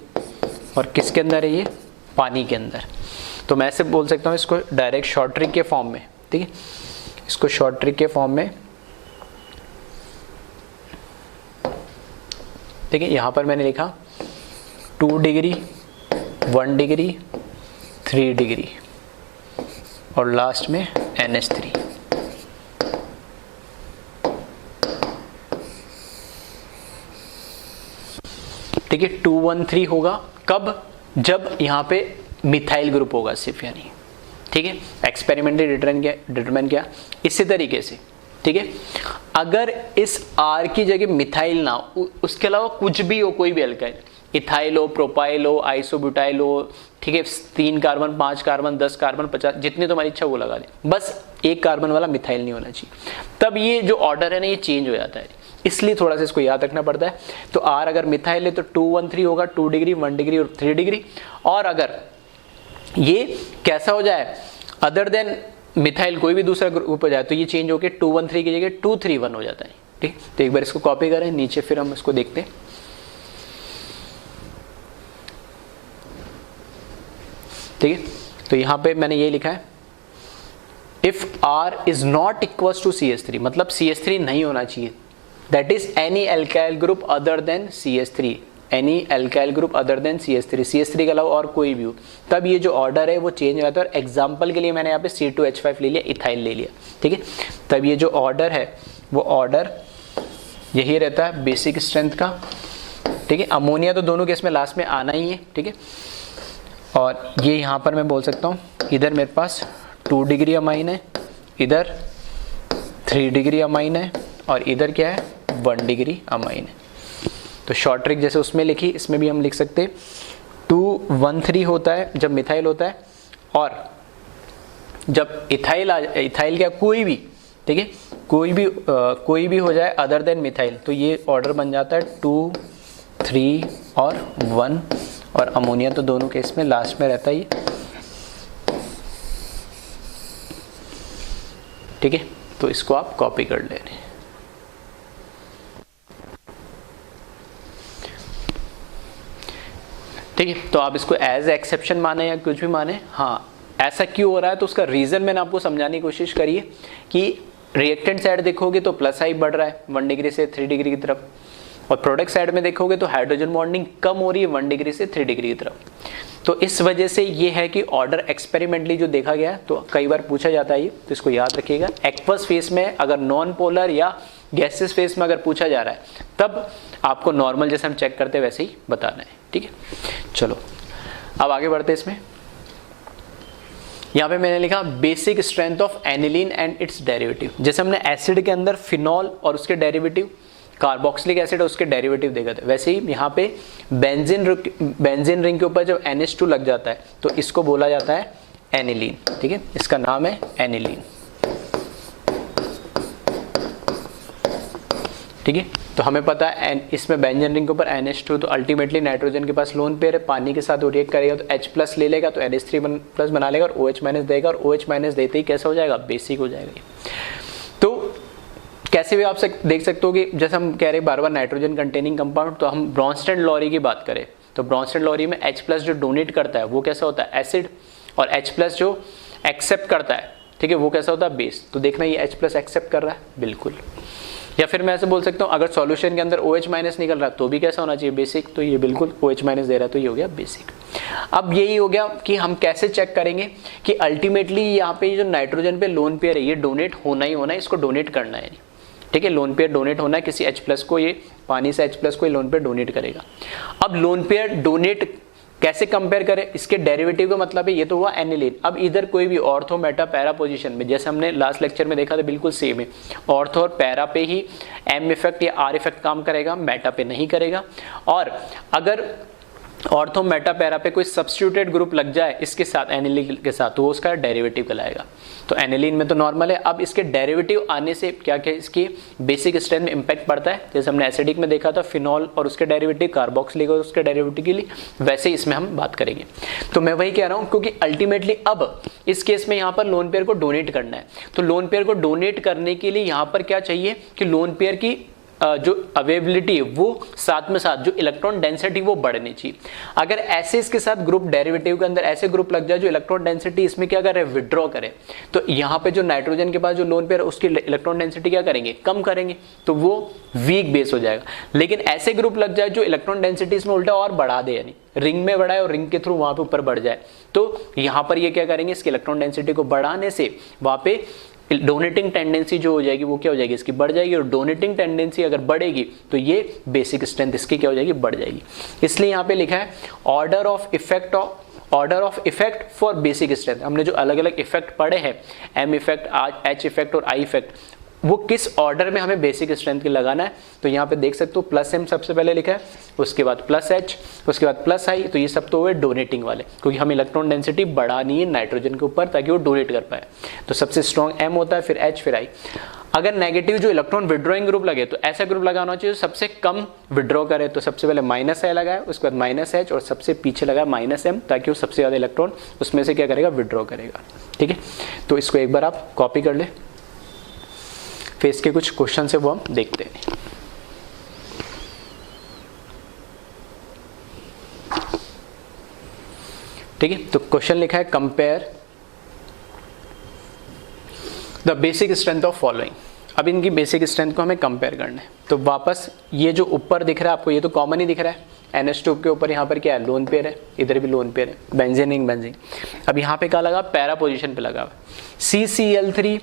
और किसके अंदर है ये, पानी के अंदर। तो मैं ऐसे बोल सकता हूं इसको डायरेक्ट शॉर्ट ट्रिक के फॉर्म में, ठीक है। इसको शॉर्ट ट्रिक के फॉर्म में, ठीक है। यहां पर मैंने लिखा 2 डिग्री, 1 डिग्री, 3 डिग्री और लास्ट में NH3। ठीक है, 213 होगा कब, जब यहां पे मिथाइल ग्रुप होगा सिर्फ, यानी, ठीक है। एक्सपेरिमेंटली डिटरमाइन किया इसी तरीके से, ठीक है। अगर इस R की जगह मिथाइल ना हो, उसके अलावा कुछ भी हो, कोई भी अल्काइल, इथाइल हो, प्रोपाइल हो, आइसोब्यूटाइल हो, ठीक है, 3 कार्बन, 5 कार्बन, 10 कार्बन, 50, जितनी तुम्हारी इच्छा वो लगा ले, बस 1 कार्बन वाला मिथाइल नहीं होना चाहिए। तब ये जो ऑर्डर है ना ये चेंज हो जाता है, इसलिए थोड़ा सा इसको याद रखना पड़ता है। तो R अगर मिथाइल है तो 213 होगा, 2 डिग्री, 1 डिग्री और 3 डिग्री। और अगर ये कैसा हो जाए, अदर देन मिथाइल कोई भी दूसरा ग्रुप हो जाए, तो ये चेंज होकर 213 की जगह 231 हो जाता है, ठीक। तो एक बार इसको कॉपी करें नीचे, फिर हम इसको देखते हैं। ठीक है, तो यहां पे मैंने ये लिखा है if R is not equal to CH3, मतलब CH3 नहीं होना चाहिए, that is any alkyl group other than CH3, any alkyl group other than CH3, CH3 के अलावा और कोई भी हो, तब ये जो ऑर्डर है वो चेंज हो जाता है। और एग्जाम्पल के लिए मैंने यहाँ पे C2H5 ले लिया, इथाइल ले लिया, ठीक है। तब ये जो ऑर्डर है वो ऑर्डर यही रहता है बेसिक स्ट्रेंथ का, ठीक है। अमोनिया तो दोनों केस में लास्ट में आना ही है, ठीक है। और ये यहाँ पर मैं बोल सकता हूँ, इधर मेरे पास 2 डिग्री अमाइन है, इधर 3 डिग्री अमाइन है, और इधर क्या है 1 डिग्री अमाइन है। तो शॉर्ट ट्रिक जैसे उसमें लिखी, इसमें भी हम लिख सकते 213 होता है जब मिथाइल होता है, और जब इथाइल क्या कोई भी, ठीक है, कोई भी हो जाए अदर देन मिथाइल, तो ये ऑर्डर बन जाता है 2, 3 और 1, और अमोनिया तो दोनों केस में लास्ट में रहता ही, ठीक है। तो इसको आप कॉपी कर ले रहे हैं, ठीक है। तो आप इसको एज एक्सेप्शन माने या कुछ भी माने, हाँ ऐसा क्यों हो रहा है तो उसका रीजन मैंने आपको समझाने की कोशिश करी है कि रिएक्टेंट साइड देखोगे तो प्लस आई बढ़ रहा है 1 डिग्री से 3 डिग्री की तरफ, और प्रोडक्ट साइड में देखोगे तो हाइड्रोजन बॉन्डिंग कम हो रही है 1 डिग्री से 3 डिग्री की तरफ। तो इस वजह से ये है कि ऑर्डर एक्सपेरिमेंटली जो देखा गया, तो कई बार पूछा जाता है ये, तो इसको याद रखिएगा। एक्वस फेस में अगर नॉन पोलर या गैसेस फेस में अगर पूछा जा रहा है तब आपको नॉर्मल जैसे हम चेक करते हैं वैसे ही बताना है, ठीक है। चलो अब आगे बढ़ते हैं इसमें। यहाँ पे मैंने लिखा basic strength of aniline and it's derivative. जैसे हमने एसिड के अंदर फिनॉल और उसके डेरिवेटिव, कार्बोक्सिलिक एसिड और उसके डेरिवेटिव देखा था, वैसे ही यहाँ पे बेंजीन रिंग के ऊपर जब NH2 लग जाता है तो इसको बोला जाता है एनिलीन, ठीक है। इसका नाम है एनिलीन, ठीक है। तो हमें पता है इसमें बेंजीन रिंग के ऊपर NH2, तो अल्टीमेटली नाइट्रोजन के पास लोन पेयर है, पानी के साथ वो रिएक्ट करेगा तो H+ ले लेगा तो NH3+ बना लेगा और OH- देगा, और OH- देते ही कैसा हो जाएगा, बेसिक हो जाएगा। तो कैसे भी आप देख सकते हो कि जैसे हम कह रहे हैं बार-बार नाइट्रोजन कंटेनिंग कंपाउंड, तो हम ब्रॉन्स्टेड-लॉरी की बात करें तो ब्रॉन्स्टेड-लॉरी में H+ जो डोनेट करता है वो कैसा होता है एसिड, और H+ जो एक्सेप्ट करता है, ठीक है, वो कैसा होता है बेस। तो देखना ये H+ एक्सेप्ट कर रहा है, बिल्कुल। या फिर मैं ऐसे बोल सकता हूँ अगर सॉल्यूशन के अंदर OH- निकल रहा है तो भी कैसा होना चाहिए बेसिक, तो ये बिल्कुल OH- दे रहा है तो ये हो गया बेसिक। अब यही हो गया कि हम कैसे चेक करेंगे कि अल्टीमेटली यहाँ पे जो नाइट्रोजन पे लोन पेयर है ये डोनेट होना ही होना है, इसको डोनेट करना है, ठीक है। लोन पेयर डोनेट होना है किसी H+ को, ये पानी से H+ को ये लोन पेयर डोनेट करेगा। अब लोन पेयर डोनेट कैसे कंपेयर करें, इसके डेरिवेटिव का मतलब है ये तो हुआ एनिलीन। अब इधर कोई भी ऑर्थो मेटा पैरा पोजीशन में, जैसे हमने लास्ट लेक्चर में देखा था बिल्कुल सेम है, ऑर्थो और पैरा पे ही M इफेक्ट या R इफेक्ट काम करेगा, मेटा पे नहीं करेगा। और अगर ऑर्थो मेटा पैरा पे कोई सब्स्टिट्यूटेड ग्रुप लग जाए इसके साथ एनिलीन के साथ तो उसका डेरिवेटिव कहलाएगा। तो एनिलीन में तो नॉर्मल है, अब इसके डेरिवेटिव आने से क्या क्या इसकी बेसिक स्ट्रेंथ में इंपैक्ट पड़ता है। जैसे हमने एसिडिक में देखा था फिनॉल और उसके डेरिवेटिव, कार्बोक्सिलिक और उसके डेरिवेटिव के लिए, वैसे इसमें हम बात करेंगे। तो मैं वही कह रहा हूँ क्योंकि अल्टीमेटली अब इस केस में यहाँ पर लोन पेयर को डोनेट करना है, तो लोन पेयर को डोनेट करने के लिए यहाँ पर क्या चाहिए कि लोन पेयर की जो अवेलेबिलिटी है वो साथ में साथ जो इलेक्ट्रॉन डेंसिटी वो बढ़नी चाहिए। अगर ऐसे इसके साथ ग्रुप डेरिवेटिव के अंदर ऐसे ग्रुप लग जाए जो इलेक्ट्रॉन डेंसिटी इसमें क्या करे, विड्रॉ करे, तो यहाँ पे जो नाइट्रोजन के पास जो लोन पेयर है उसकी इलेक्ट्रॉन डेंसिटी क्या करेंगे, कम करेंगे, तो वो वीक बेस हो जाएगा। लेकिन ऐसे ग्रुप लग जाए जो इलेक्ट्रॉन डेंसिटी इसमें उल्टा और बढ़ा दे, यानी रिंग में बढ़ाए और रिंग के थ्रू वहां पे ऊपर बढ़ जाए, तो यहाँ पर ये क्या करेंगे, इसकी इलेक्ट्रॉन डेंसिटी को बढ़ाने से वहां पे डोनेटिंग टेंडेंसी जो हो जाएगी वो क्या हो जाएगी, इसकी बढ़ जाएगी। और डोनेटिंग टेंडेंसी अगर बढ़ेगी तो ये बेसिक स्ट्रेंथ इसकी क्या हो जाएगी, बढ़ जाएगी। इसलिए यहाँ पे लिखा है order of effect for basic strength. हमने जो अलग अलग इफेक्ट पढ़े हैं, M इफेक्ट, H इफेक्ट और I इफेक्ट, वो किस ऑर्डर में हमें बेसिक स्ट्रेंथ के लगाना है। तो यहाँ पे देख सकते हो +M सबसे पहले लिखा है, उसके बाद +H, उसके बाद +I, तो ये सब तो हुए डोनेटिंग वाले, क्योंकि हम इलेक्ट्रॉन डेंसिटी बढ़ानी है नाइट्रोजन के ऊपर ताकि वो डोनेट कर पाए। तो सबसे स्ट्रॉन्ग M होता है, फिर H, फिर I। अगर नेगेटिव जो इलेक्ट्रॉन विड्रॉइंग ग्रुप लगे तो ऐसा ग्रुप लगाना चाहिए सबसे कम विड्रॉ करे, तो सबसे पहले -I लगाए, उसके बाद -H और सबसे पीछे लगा -M, ताकि वो सबसे ज्यादा इलेक्ट्रॉन उसमें से क्या करेगा, विड्रॉ करेगा, ठीक है। तो इसको एक बार आप कॉपी कर ले, फिर इसके कुछ क्वेश्चन है वो हम देखते हैं। ठीक है, तो क्वेश्चन लिखा है compare the basic strength of following. अब इनकी बेसिक स्ट्रेंथ को हमें कंपेयर करना है। तो वापस ये जो ऊपर दिख रहा है आपको, ये तो कॉमन ही दिख रहा है, NH2 के ऊपर यहाँ पर क्या है, लोन पेयर है, इधर भी लोन पेयर है, बेंजीन रिंग बेंजीन। अब यहाँ पे क्या लगा, पैरा पोजीशन पे लगा CCl3,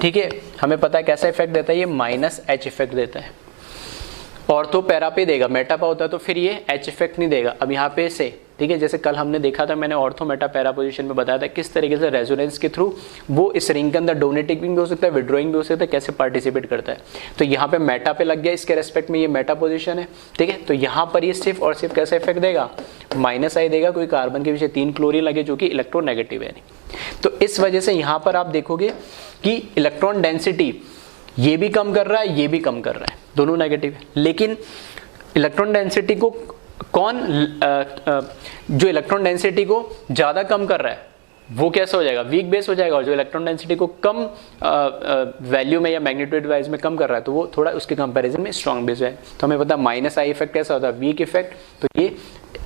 ठीक है। हमें पता है कैसा इफेक्ट देता है ये, -H इफेक्ट देता है। ऑर्थो पैरा पे देगा, मेटा पे होता है तो फिर ये H इफेक्ट नहीं देगा। अब यहाँ पे से, ठीक है, जैसे कल हमने देखा था, मैंने ऑर्थो मेटा पैरा पोजीशन में बताया था किस तरीके से रेजोनेंस के थ्रू वो इस रिंग के अंदर डोनेटिंग भी हो सकता है, विड्रॉइंग भी हो सकता है, कैसे पार्टिसिपेट करता है। तो यहाँ पे मेटा पे लग गया, इसके रेस्पेक्ट में ये मेटा पोजीशन है, ठीक है। तो यहाँ पर ये सिर्फ और सिर्फ कैसा इफेक्ट देगा, -I देगा, कोई कार्बन के पीछे 3 क्लोरीन लगे जो कि इलेक्ट्रोनेगेटिव है। तो इस वजह से यहाँ पर आप देखोगे कि इलेक्ट्रॉन डेंसिटी ये भी कम कर रहा है, ये भी कम कर रहा है, दोनों नेगेटिव है। लेकिन इलेक्ट्रॉन डेंसिटी को कौन जो इलेक्ट्रॉन डेंसिटी को ज़्यादा कम कर रहा है वो कैसा हो जाएगा, वीक बेस हो जाएगा। और जो इलेक्ट्रॉन डेंसिटी को कम वैल्यू में या मैग्नीट्यूड वाइज में कम कर रहा है तो वो थोड़ा उसके कंपैरिजन में स्ट्रॉन्ग बेस है। तो हमें पता -I इफेक्ट कैसा होता है, वीक इफेक्ट, तो ये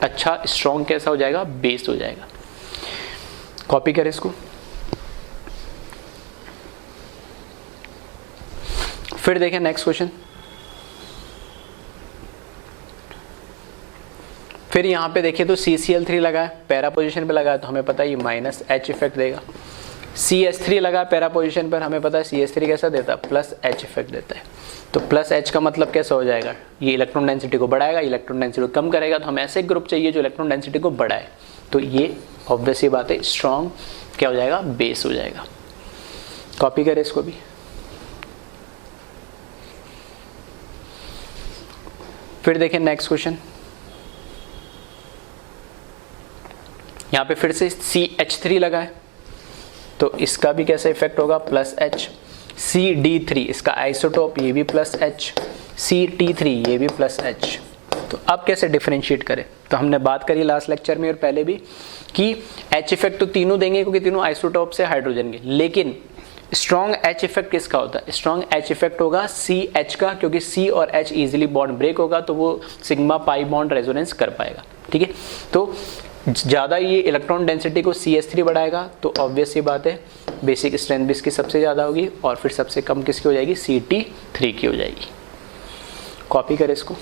अच्छा स्ट्रॉन्ग कैसा हो जाएगा, बेस हो जाएगा। कॉपी करें इसको। फिर देखें नेक्स्ट क्वेश्चन। फिर यहाँ पे देखिए तो CCl3 लगा है, पैरा पोजीशन पे लगा है, तो हमें पता है ये -H इफेक्ट देगा। CH3 लगा है पैरा पोजीशन पर, हमें पता है CH3 कैसा देता है, +H इफेक्ट देता है। तो +H का मतलब कैसा हो जाएगा, ये इलेक्ट्रॉन डेंसिटी को बढ़ाएगा, इलेक्ट्रॉन डेंसिटी को कम करेगा। तो हमें ऐसे ग्रुप चाहिए जो इलेक्ट्रॉन डेंसिटी को बढ़ाए, तो ये ऑब्वियस ही बात है स्ट्रॉन्ग क्या हो जाएगा, बेस हो जाएगा। कॉपी करें इसको भी। फिर देखें नेक्स्ट क्वेश्चन। यहाँ पे फिर से CH3 लगा है, तो इसका भी कैसा इफेक्ट होगा, +H। CD3 इसका आइसोटोप, ये भी +H। CT3 ये भी +H। तो अब कैसे डिफरेंशिएट करें, तो हमने बात करी लास्ट लेक्चर में और पहले भी कि H इफेक्ट तो तीनों देंगे क्योंकि तीनों आइसोटोप से हाइड्रोजन के, लेकिन स्ट्रॉन्ग H इफेक्ट किसका होता है, स्ट्रॉन्ग H इफेक्ट होगा CH का, क्योंकि C और H इजीली बॉन्ड ब्रेक होगा तो वो सिग्मा पाई बॉन्ड रेजोनेंस कर पाएगा, ठीक है। तो ज़्यादा ये इलेक्ट्रॉन डेंसिटी को CH3 बढ़ाएगा, तो ऑब्वियस सी बात है बेसिक स्ट्रेंथ भी इसकी सबसे ज़्यादा होगी, और फिर सबसे कम किसकी हो जाएगी, CT3 की हो जाएगी। कॉपी करें इसको।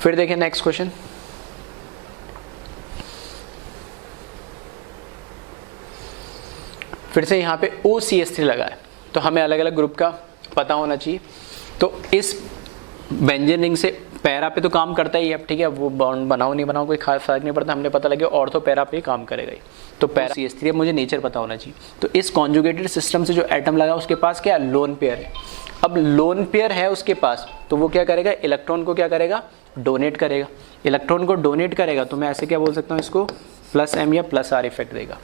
फिर देखें नेक्स्ट क्वेश्चन। फिर से यहाँ पे OCH3 लगा है, तो हमें अलग अलग ग्रुप का पता होना चाहिए। तो इस बेंजीन रिंग से पैरा पे तो काम करता ही है, अब ठीक है, वो बॉन्ड बनाओ नहीं बनाओ कोई खास फर्क नहीं पड़ता, हमने पता लगे ऑर्थो पैरा पे ही काम करेगा। तो पैरा CH3 मुझे नेचर पता होना चाहिए। तो इस कॉन्जुगेटेड सिस्टम से जो एटम लगा उसके पास क्या है, लोन पेयर है। अब लोन पेयर है उसके पास, तो वो क्या करेगा, इलेक्ट्रॉन को क्या करेगा, डोनेट करेगा। इलेक्ट्रॉन को डोनेट करेगा तो मैं ऐसे क्या बोल सकता हूँ इसको, +M या +R इफेक्ट देगा।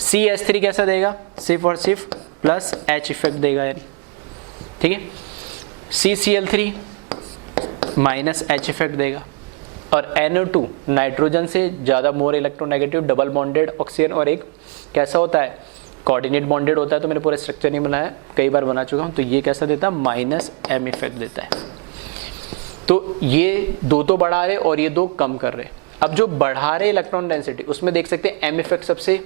CH3 कैसा देगा, सिर्फ और सिर्फ +H इफेक्ट देगा, यानी ठीक है। CCl3 -H इफेक्ट देगा। और NO2 नाइट्रोजन से ज़्यादा more electronegative, double bonded oxygen, और एक कैसा होता है, कोऑर्डिनेट बॉन्डेड होता है। तो मैंने पूरा स्ट्रक्चर नहीं बनाया, कई बार बना चुका हूँ। तो ये कैसा देता है, -M इफेक्ट देता है। तो ये दो तो बढ़ा रहे और ये दो कम कर रहे। अब जो बढ़ा रहे इलेक्ट्रॉन डेंसिटी उसमें देख सकते हैं M इफेक्ट सबसे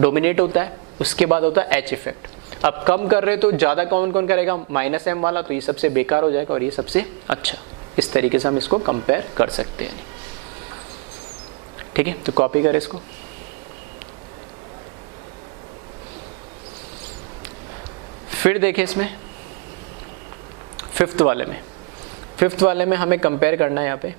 डोमिनेट होता है, उसके बाद होता है H इफेक्ट। अब कम कर रहे तो ज़्यादा कौन कौन करेगा, -M वाला, तो ये सबसे बेकार हो जाएगा और ये सबसे अच्छा। इस तरीके से हम इसको कंपेयर कर सकते हैं, ठीक है। तो कॉपी करें इसको। फिर देखें इसमें फिफ्थ वाले में हमें कंपेयर करना है यहाँ पे।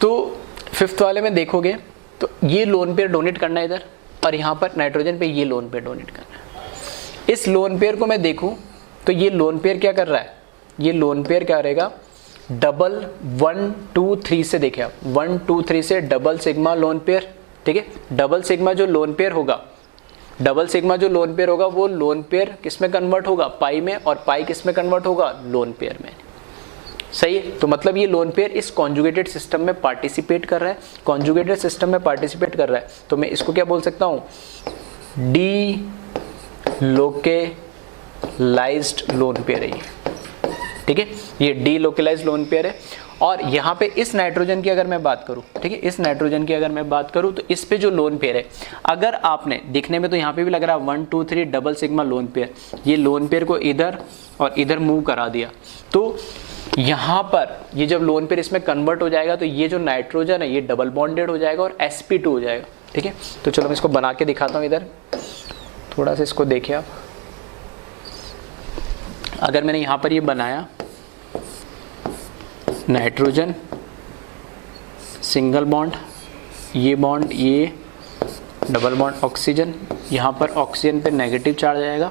तो फिफ्थ वाले में देखोगे तो ये लोन पेयर डोनेट करना है इधर, और यहाँ पर नाइट्रोजन पे ये लोन पेयर डोनेट करना है। इस लोन पेयर को मैं देखूं तो ये लोन पेयर क्या कर रहा है, ये लोन पेयर क्या करेगा, डबल 1 2 3 से देखें आप, 1 2 3 से डबल सिग्मा लोन पेयर, ठीक है। डबल सिग्मा जो लोन पेयर होगा, वो लोन पेयर किस में कन्वर्ट होगा, पाई में, और पाई किस में कन्वर्ट होगा, लोन पेयर में, सही है। तो मतलब ये लोन पेयर इस कॉन्जुगेटेड सिस्टम में पार्टिसिपेट कर रहा है, तो मैं इसको क्या बोल सकता हूँ, डी लोकेलाइज्ड लोन पेयर है ये, ठीक है। ये डी लोकेलाइज्ड लोन पेयर है। और यहाँ पे इस नाइट्रोजन की अगर मैं बात करूँ, ठीक है, इस नाइट्रोजन की अगर मैं बात करूँ तो इस पे जो लोन पेयर है, अगर आपने दिखने में तो यहाँ पे भी लग रहा है 1 2 3 डबल सिग्मा लोन पेयर, ये लोन पेयर को इधर और इधर मूव करा दिया, तो यहाँ पर ये जब लोन पेयर इसमें कन्वर्ट हो जाएगा तो ये जो नाइट्रोजन है ये डबल बॉन्डेड हो जाएगा और sp2 हो जाएगा, ठीक है। तो चलो मैं इसको बना के दिखाता हूँ, इधर थोड़ा सा इसको देखिए आप। अगर मैंने यहाँ पर ये बनाया नाइट्रोजन सिंगल बॉन्ड, ये बॉन्ड, ये डबल बॉन्ड ऑक्सीजन, यहाँ पर ऑक्सीजन पे नेगेटिव चार्ज आएगा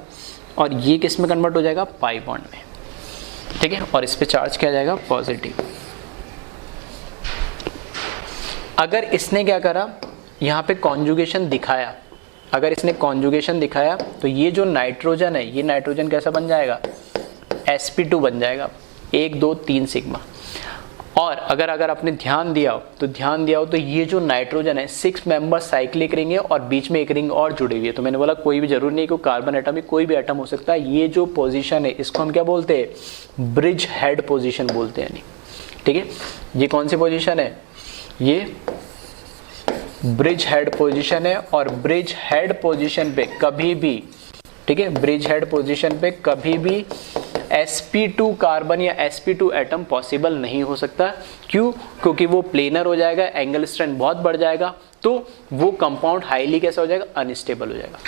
और ये किस में कन्वर्ट हो जाएगा, पाई बॉन्ड में, ठीक है, और इस पे चार्ज क्या जाएगा, पॉजिटिव। अगर इसने क्या करा, यहाँ पे कॉन्जुगेशन दिखाया, अगर इसने कॉन्जुगेशन दिखाया तो ये जो नाइट्रोजन है, ये नाइट्रोजन कैसा बन जाएगा, sp2 बन जाएगा, 1 2 3 सिग्मा। और अगर आपने ध्यान दिया हो तो ये जो नाइट्रोजन है 6 मेंबर साइक्लिक रिंग है और बीच में एक रिंग और जुड़ी हुई है। तो मैंने बोला कोई भी जरूरी नहीं कि कार्बन एटम में कोई भी एटम हो सकता है। ये जो पोजीशन है इसको हम क्या बोलते हैं, ब्रिज हेड पोजीशन बोलते हैं, ठीक है। ये कौन सी पोजीशन है, ये ब्रिज हेड पोजीशन है और ब्रिज हेड पोजीशन पे कभी भी, ठीक है, ब्रिज हेड पोजीशन पे कभी भी sp2 कार्बन या sp2 एटम पॉसिबल नहीं हो सकता। क्यों, क्योंकि वो प्लेनर हो जाएगा, एंगल स्ट्रेंथ बहुत बढ़ जाएगा, तो वो कंपाउंड हाईली कैसा हो जाएगा, अनस्टेबल हो जाएगा।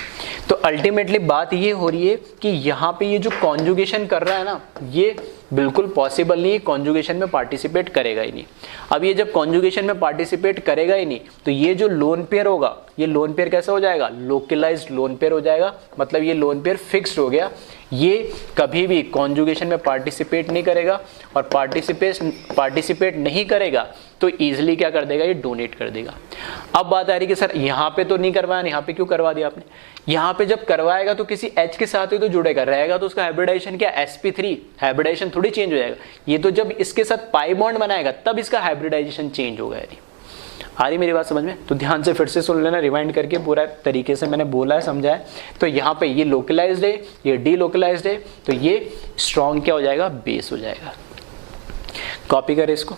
तो अल्टीमेटली बात ये हो रही है कि यहाँ पे ये जो कॉन्जुगेशन कर रहा है ना, ये बिल्कुल पॉसिबल नहीं है, कॉन्जुगेशन में पार्टिसिपेट करेगा ही नहीं। अब ये जब कॉन्जुगेशन में पार्टिसिपेट करेगा ही नहीं तो ये जो लोन पेयर होगा, ये लोन पेयर कैसा हो जाएगा, लोकलाइज्ड लोन पेयर हो जाएगा, मतलब ये लोन पेयर फिक्स्ड हो गया, ये कभी भी कॉन्जुगेशन में पार्टिसिपेट नहीं करेगा और पार्टिसिपेट नहीं करेगा तो इजीली क्या कर देगा, ये डोनेट कर देगा। अब बात आ रही कि सर यहाँ पे तो नहीं करवाया, यहाँ पे क्यों करवा दिया आपने, यहाँ पे जब करवाएगा तो किसी H के साथ ही तो जुड़ेगा, रहेगा तो उसका हाइब्रिडाइजेशन क्या, sp3, हाइब्रिडाइजेशन थोड़ी चेंज हो जाएगा। ये तो जब इसके साथ पाई बॉन्ड बनाएगा तब इसका हाइब्रिडाइजेशन चेंज होगा। यदि आ रही मेरी बात समझ में, तो ध्यान से फिर से सुन लेना, रिवाइंड करके पूरा तरीके से मैंने बोला है, समझा है। तो यहाँ पे ये लोकलाइज्ड है, ये डीलोकलाइज्ड है, तो ये स्ट्रॉन्ग क्या हो जाएगा, बेस हो जाएगा। कॉपी करें इसको,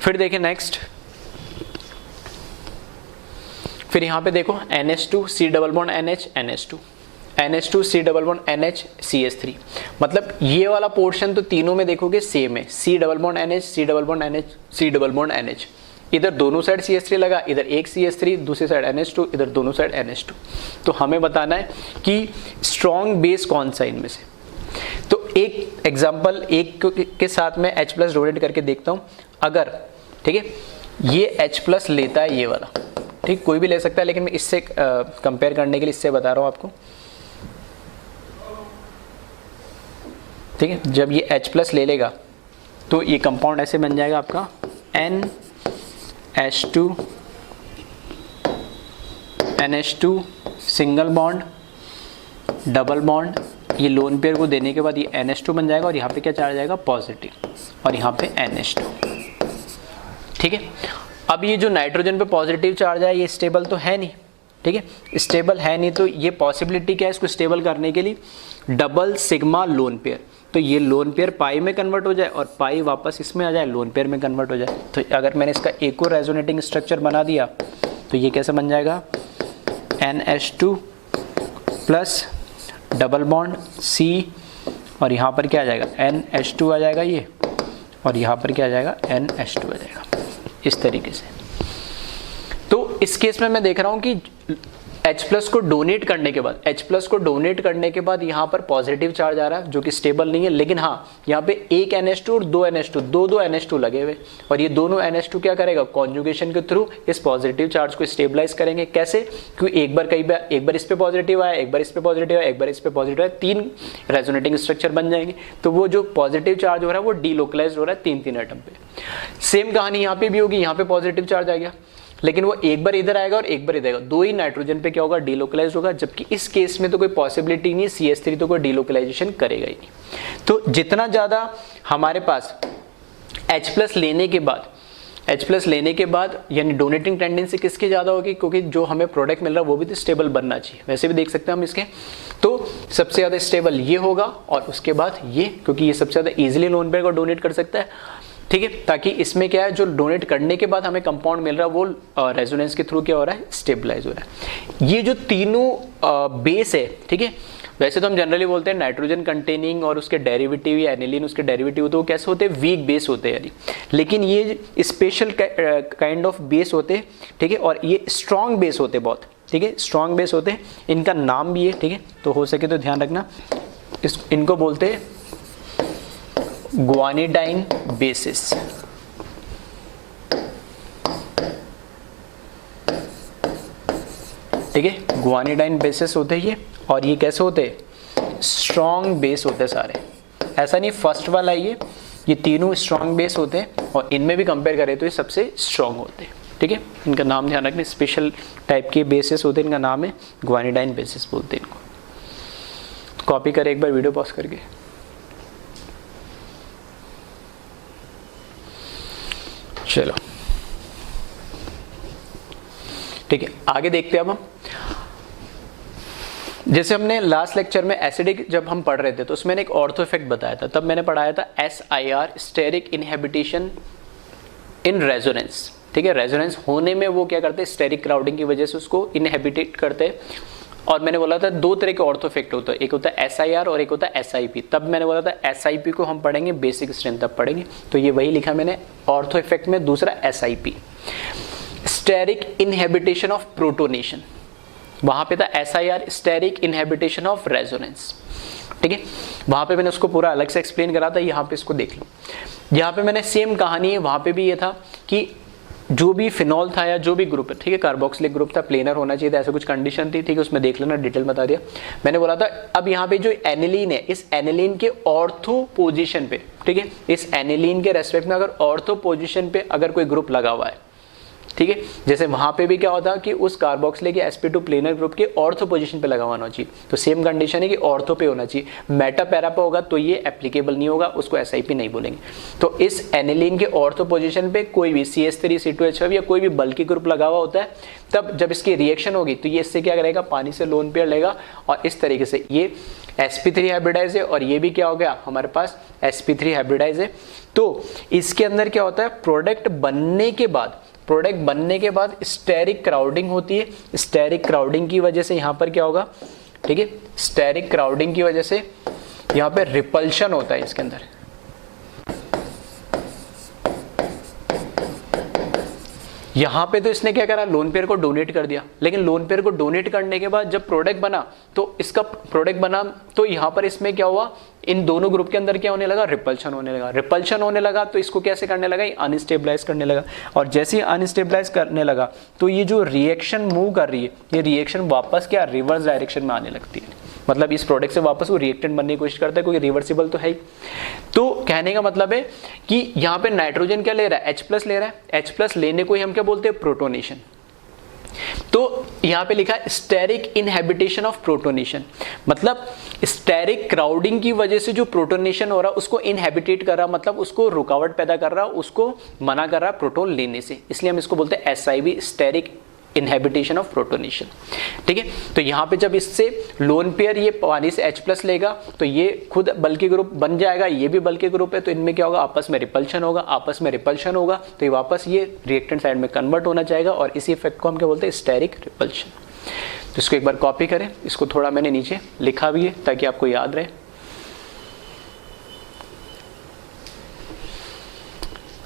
फिर देखें नेक्स्ट, फिर यहां पे देखो NH2 C double bond NH NH2 NH2 C double bond NH CH3, मतलब ये वाला पोर्शन तो तीनों में देखोगे सेम है, C double bond NH C double bond NH C double bond NH, इधर दोनों साइड CH3 लगा, इधर एक CH3, दूसरी साइड NH2, इधर दोनों साइड NH2। तो हमें बताना है कि स्ट्रॉन्ग बेस कौन सा इनमें से। तो एक एग्जांपल एक के साथ में H प्लस डोनेट करके देखता हूं। अगर ठीक है ये H प्लस लेता है, ये वाला, ठीक, कोई भी ले सकता है, लेकिन मैं इससे कंपेयर करने के लिए इससे बता रहा हूं आपको, ठीक है। जब ये H प्लस ले लेगा तो ये कंपाउंड ऐसे बन जाएगा आपका NH2 NH2 single bond double bond, ये लोन पेयर को देने के बाद ये NH2 बन जाएगा और यहाँ पे क्या चार्ज आएगा, पॉजिटिव, और यहाँ पे NH2, ठीक है। अब ये जो नाइट्रोजन पे पॉजिटिव चार्ज है ये स्टेबल तो है नहीं, ठीक है, स्टेबल है नहीं, तो ये पॉसिबिलिटी क्या है इसको स्टेबल करने के लिए, डबल सिग्मा लोन पेयर, तो ये लोन पेयर पाई में कन्वर्ट हो जाए और पाई वापस इसमें आ जाए, लोन पेयर में कन्वर्ट हो जाए। तो अगर मैंने इसका एक और रेजोनेटिंग स्ट्रक्चर बना दिया तो ये कैसे बन जाएगा, NH2 plus double bond C, और यहाँ पर क्या आ जाएगा, NH2 आ जाएगा ये, और यहाँ पर क्या आ जाएगा, NH2 आ जाएगा, इस तरीके से। तो इस केस में मैं देख रहा हूँ कि H प्लस को डोनेट करने के बाद यहाँ पर पॉजिटिव चार्ज आ रहा है जो कि स्टेबल नहीं है, लेकिन हाँ यहाँ पे एक NH2 और दो NH2, दो NH2 लगे हुए, और ये दोनों NH2 क्या करेगा, कॉन्जुगेशन के थ्रू इस पॉजिटिव चार्ज को स्टेबलाइज करेंगे। कैसे, क्योंकि एक बार इस पे पॉजिटिव आया, एक बार इस पे पॉजिटिव आया, एक बार इस पे पॉजिटिव आया, 3 रेजोनेटिंग स्ट्रक्चर बन जाएंगे। तो वो जो पॉजिटिव चार्ज हो रहा है वो डीलोकलाइज हो रहा है 3 एटम पे। सेम कहानी यहाँ पे भी होगी, यहाँ पे पॉजिटिव चार्ज आ गया, लेकिन वो एक बार इधर आएगा और एक बार इधर आएगा, दो ही नाइट्रोजन पे क्या होगा, डीलोकलाइज होगा, जबकि इस केस में तो कोई पॉसिबिलिटी नहीं है, CH3 तो कोई डीलोकलाइजेशन करेगा ही नहीं। तो जितना ज्यादा हमारे पास H प्लस लेने के बाद H+ लेने के बाद यानी डोनेटिंग टेंडेंसी किसकी ज़्यादा होगी, क्योंकि जो हमें प्रोडक्ट मिल रहा है वो भी तो स्टेबल बनना चाहिए। वैसे भी देख सकते हैं हम इसके, तो सबसे ज़्यादा स्टेबल ये होगा और उसके बाद ये, क्योंकि ये सबसे ज़्यादा ईजिली लोन पेयर को डोनेट कर सकता है, ठीक है। ताकि इसमें क्या है, जो डोनेट करने के बाद हमें कंपाउंड मिल रहा है वो रेजोनेंस के थ्रू क्या हो रहा है, स्टेबलाइज हो रहा है। ये जो तीनों बेस है, ठीक है, वैसे तो हम जनरली बोलते हैं नाइट्रोजन कंटेनिंग और उसके डेरिवेटिव या एनिलीन उसके डेरिवेटिव, तो वो कैसे होते हैं, वीक बेस होते हैं यानी, लेकिन ये स्पेशल काइंड ऑफ बेस होते हैं, ठीक है, और ये स्ट्रॉन्ग बेस होते हैं बहुत, ठीक है, स्ट्रॉन्ग बेस होते हैं। इनका नाम भी है, ठीक है, तो हो सके तो ध्यान रखना, इनको बोलते हैं ग्वानिडाइन बेसिस, ठीक है, ग्वानिडाइन बेसिस होते हैं ये, और ये कैसे होते हैं, स्ट्रॉन्ग बेस होते हैं सारे। ऐसा नहीं फर्स्ट वाला ये तीनों स्ट्रॉन्ग बेस होते हैं, और इनमें भी कंपेयर करें तो ये सबसे स्ट्रॉन्ग होते हैं, ठीक है। इनका नाम ध्यान रखना, स्पेशल टाइप के बेसिस होते हैं, इनका नाम है ग्वानिडाइन बेसिस बोलते हैं इनको। कॉपी करें एक बार वीडियो पॉज करके। चलो ठीक है, आगे देखते हैं अब हम। जैसे हमने लास्ट लेक्चर में एसिडिक जब हम पढ़ रहे थे तो उसमें मैंने एक ऑर्थो इफेक्ट बताया था, तब मैंने पढ़ाया था SIR, स्टेरिक इनहेबिटेशन इन रेजोनेंस, ठीक है। रेजोनेंस होने में वो क्या करते हैं, स्टेरिक क्राउडिंग की वजह से उसको इनहेबिटेट करते हैं, और मैंने बोला था दो तरह के ऑर्थो इफेक्ट होता है, एक होता है SIR और एक होता है SIP। तब मैंने बोला था SIP को हम पढ़ेंगे बेसिक स्ट्रेंथ तब पढ़ेंगे, तो ये वही लिखा मैंने ऑर्थो इफेक्ट में, दूसरा SIP, स्टेरिक इनहेबिटेशन ऑफ प्रोटोनेशन, वहां पे था SIR, स्टेरिक इनहेबिटेशन ऑफ रेजोनेंस, ठीक है। वहां पे मैंने उसको पूरा अलग से एक्सप्लेन करा था, यहाँ पे इसको देख लो। यहाँ पे मैंने सेम कहानी है, वहां पे भी ये था कि जो भी फिनॉल था या जो भी ग्रुप है, ठीक है, कार्बोक्सिलिक ग्रुप था, प्लेनर होना चाहिए था, ऐसा कुछ कंडीशन थी, ठीक है, उसमें देख लेना, डिटेल बता दिया मैंने। बोला था अब यहाँ पे जो एनिलीन है, इस एनिलीन के ऑर्थो पोजिशन पे, ठीक है, इस एनिलीन के रेस्पेक्ट में अगर ऑर्थो पोजिशन पे अगर कोई ग्रुप लगा हुआ है, ठीक है, जैसे वहां पे भी क्या होता कि उस कार्बोक्सिलिक या sp2 प्लेनर ग्रुप के ऑर्थो पोजीशन पे लगा होना चाहिए, तो सेम कंडीशन है कि ऑर्थो पे होना चाहिए। मेटा पैरा पे होगा तो ये एप्लीकेबल नहीं होगा, उसको SIP नहीं बोलेंगे। तो इस एनिलीन के ऑर्थो पोजीशन पे कोई भी CH3 C2H5 या कोई भी बल्कि ग्रुप लगा हुआ होता है, तब जब इसकी रिएक्शन होगी तो ये इससे क्या करेगा, पानी से लोन पेयर लेगा, और इस तरीके से ये sp3 हाइब्रिडाइज है, और ये भी क्या हो गया हमारे पास sp3 हाइब्रिडाइज है। तो इसके अंदर क्या होता है, प्रोडक्ट बनने के बाद स्टेरिक क्राउडिंग होती है। स्टेरिक क्राउडिंग की वजह से यहाँ पर क्या होगा, ठीक है, स्टेरिक क्राउडिंग की वजह से यहाँ पे रिपल्शन होता है इसके अंदर, यहाँ पे तो इसने क्या करा, लोन पेयर को डोनेट कर दिया, लेकिन लोन पेयर को डोनेट करने के बाद जब प्रोडक्ट बना तो इसका प्रोडक्ट बना तो यहाँ पर इसमें क्या हुआ, इन दोनों ग्रुप के अंदर क्या होने लगा, रिपल्शन होने लगा। तो इसको कैसे करने लगा, अनस्टेबलाइज करने लगा, और जैसे ही अनस्टेबलाइज करने लगा तो ये जो रिएक्शन मूव कर रही है, ये रिएक्शन वापस क्या रिवर्स डायरेक्शन में आने लगती है, मतलब इस प्रोडक्ट से वापस वो रिएक्टेंट बनने की कोशिश करता है, क्योंकि रिवर्सिबल तो है ही। तो कहने का मतलब है कि यहाँ पे नाइट्रोजन क्या ले रहा है, H+ ले रहा है, H+ लेने को ही हम क्या बोलते हैं, प्रोटोनेशन। तो यहाँ पे लिखा है स्टेरिक इनहेबिटेशन ऑफ प्रोटोनेशन, मतलब स्टेरिक क्राउडिंग की वजह से जो प्रोटोनेशन हो रहा है उसको इनहेबिटेट कर रहा, मतलब उसको रुकावट पैदा कर रहा, उसको मना कर रहा प्रोटोन लेने से, इसलिए हम इसको बोलते हैं SIB, स्टेरिक इनहेबिटेशन ऑफ प्रोटोनेशन, ठीक है। तो यहाँ पे जब इससे लोन पेयर ये पानी से H+ लेगा तो ये खुद बल्कि ग्रुप बन जाएगा, ये भी बल्कि ग्रुप है, तो इनमें क्या होगा, आपस में रिपल्शन होगा, तो ये वापस ये रिएक्टेंट साइड में कन्वर्ट होना चाहेगा, और इसी इफेक्ट को हम क्या बोलते हैं, स्टेरिक रिपल्शन। तो इसको एक बार कॉपी करें, इसको थोड़ा मैंने नीचे लिखा भी है ताकि आपको याद रहे,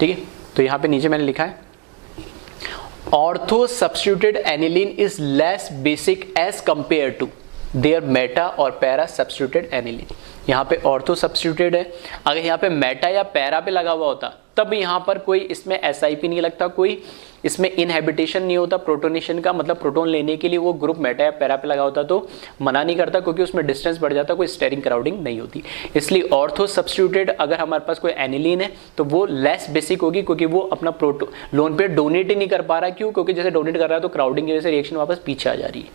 ठीक है। तो यहाँ पे नीचे मैंने लिखा है ortho substituted aniline is less basic as compare to their meta और पैरा सब्स्टिट्यूटेड एनिलीन। यहाँ पे ऑर्थो सब्स्टिट्यूटेड है, अगर यहाँ पे मेटा या पैरा पे लगा हुआ होता तब यहाँ पर कोई इसमें SIP नहीं लगता, कोई इसमें इनहेबिटेशन नहीं होता प्रोटोनेशन का, मतलब प्रोटोन लेने के लिए वो ग्रुप मेटा या पैरा पे लगा होता तो मना नहीं करता, क्योंकि उसमें डिस्टेंस बढ़ जाता, कोई स्टेरिक क्राउडिंग नहीं होती। इसलिए ऑर्थो सब्स्टिट्यूटेड अगर हमारे पास कोई एनिलीन है तो वो लेस बेसिक होगी, क्योंकि वो अपना लोन पे डोनेट ही नहीं कर पा रहा। क्यों? क्योंकि जैसे डोनेट कर रहा है तो क्राउडिंग की वजह से रिएक्शन वापस पीछे आ जा रही है,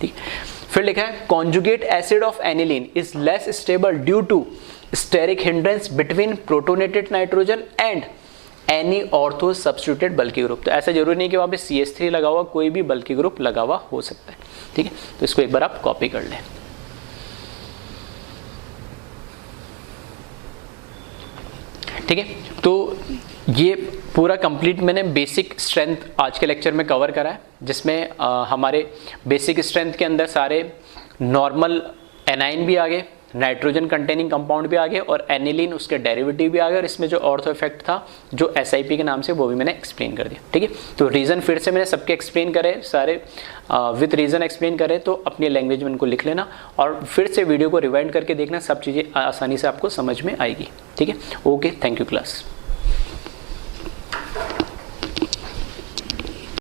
ठीक। फिर लिखा है conjugate acid of aniline is less stable due to steric hindrance between protonated nitrogen and any ortho substituted bulky group. तो ऐसा जरूरी नहीं कि वहाँ पे CH3 लगा हुआ, कोई भी बल्की ग्रुप लगा हुआ हो सकता है। ठीक है, तो इसको एक बार आप कॉपी कर लें। ठीक है, तो ये पूरा कंप्लीट मैंने बेसिक स्ट्रेंथ आज के लेक्चर में कवर करा है, जिसमें हमारे बेसिक स्ट्रेंथ के अंदर सारे नॉर्मल एनाइन भी आ गए, नाइट्रोजन कंटेनिंग कंपाउंड भी आ गए और एनिलीन उसके डेरिवेटिव भी आ गए, और इसमें जो ऑर्थो इफेक्ट था जो SIP के नाम से, वो भी मैंने एक्सप्लेन कर दिया। ठीक है, तो रीज़न फिर से मैंने सबके एक्सप्लेन करे, सारे विथ रीज़न एक्सप्लेन करे, तो अपनी लैंग्वेज में इनको लिख लेना और फिर से वीडियो को रिवाइंड करके देखना, सब चीज़ें आसानी से आपको समझ में आएगी। ठीक है, ओके, थैंक यू क्लास।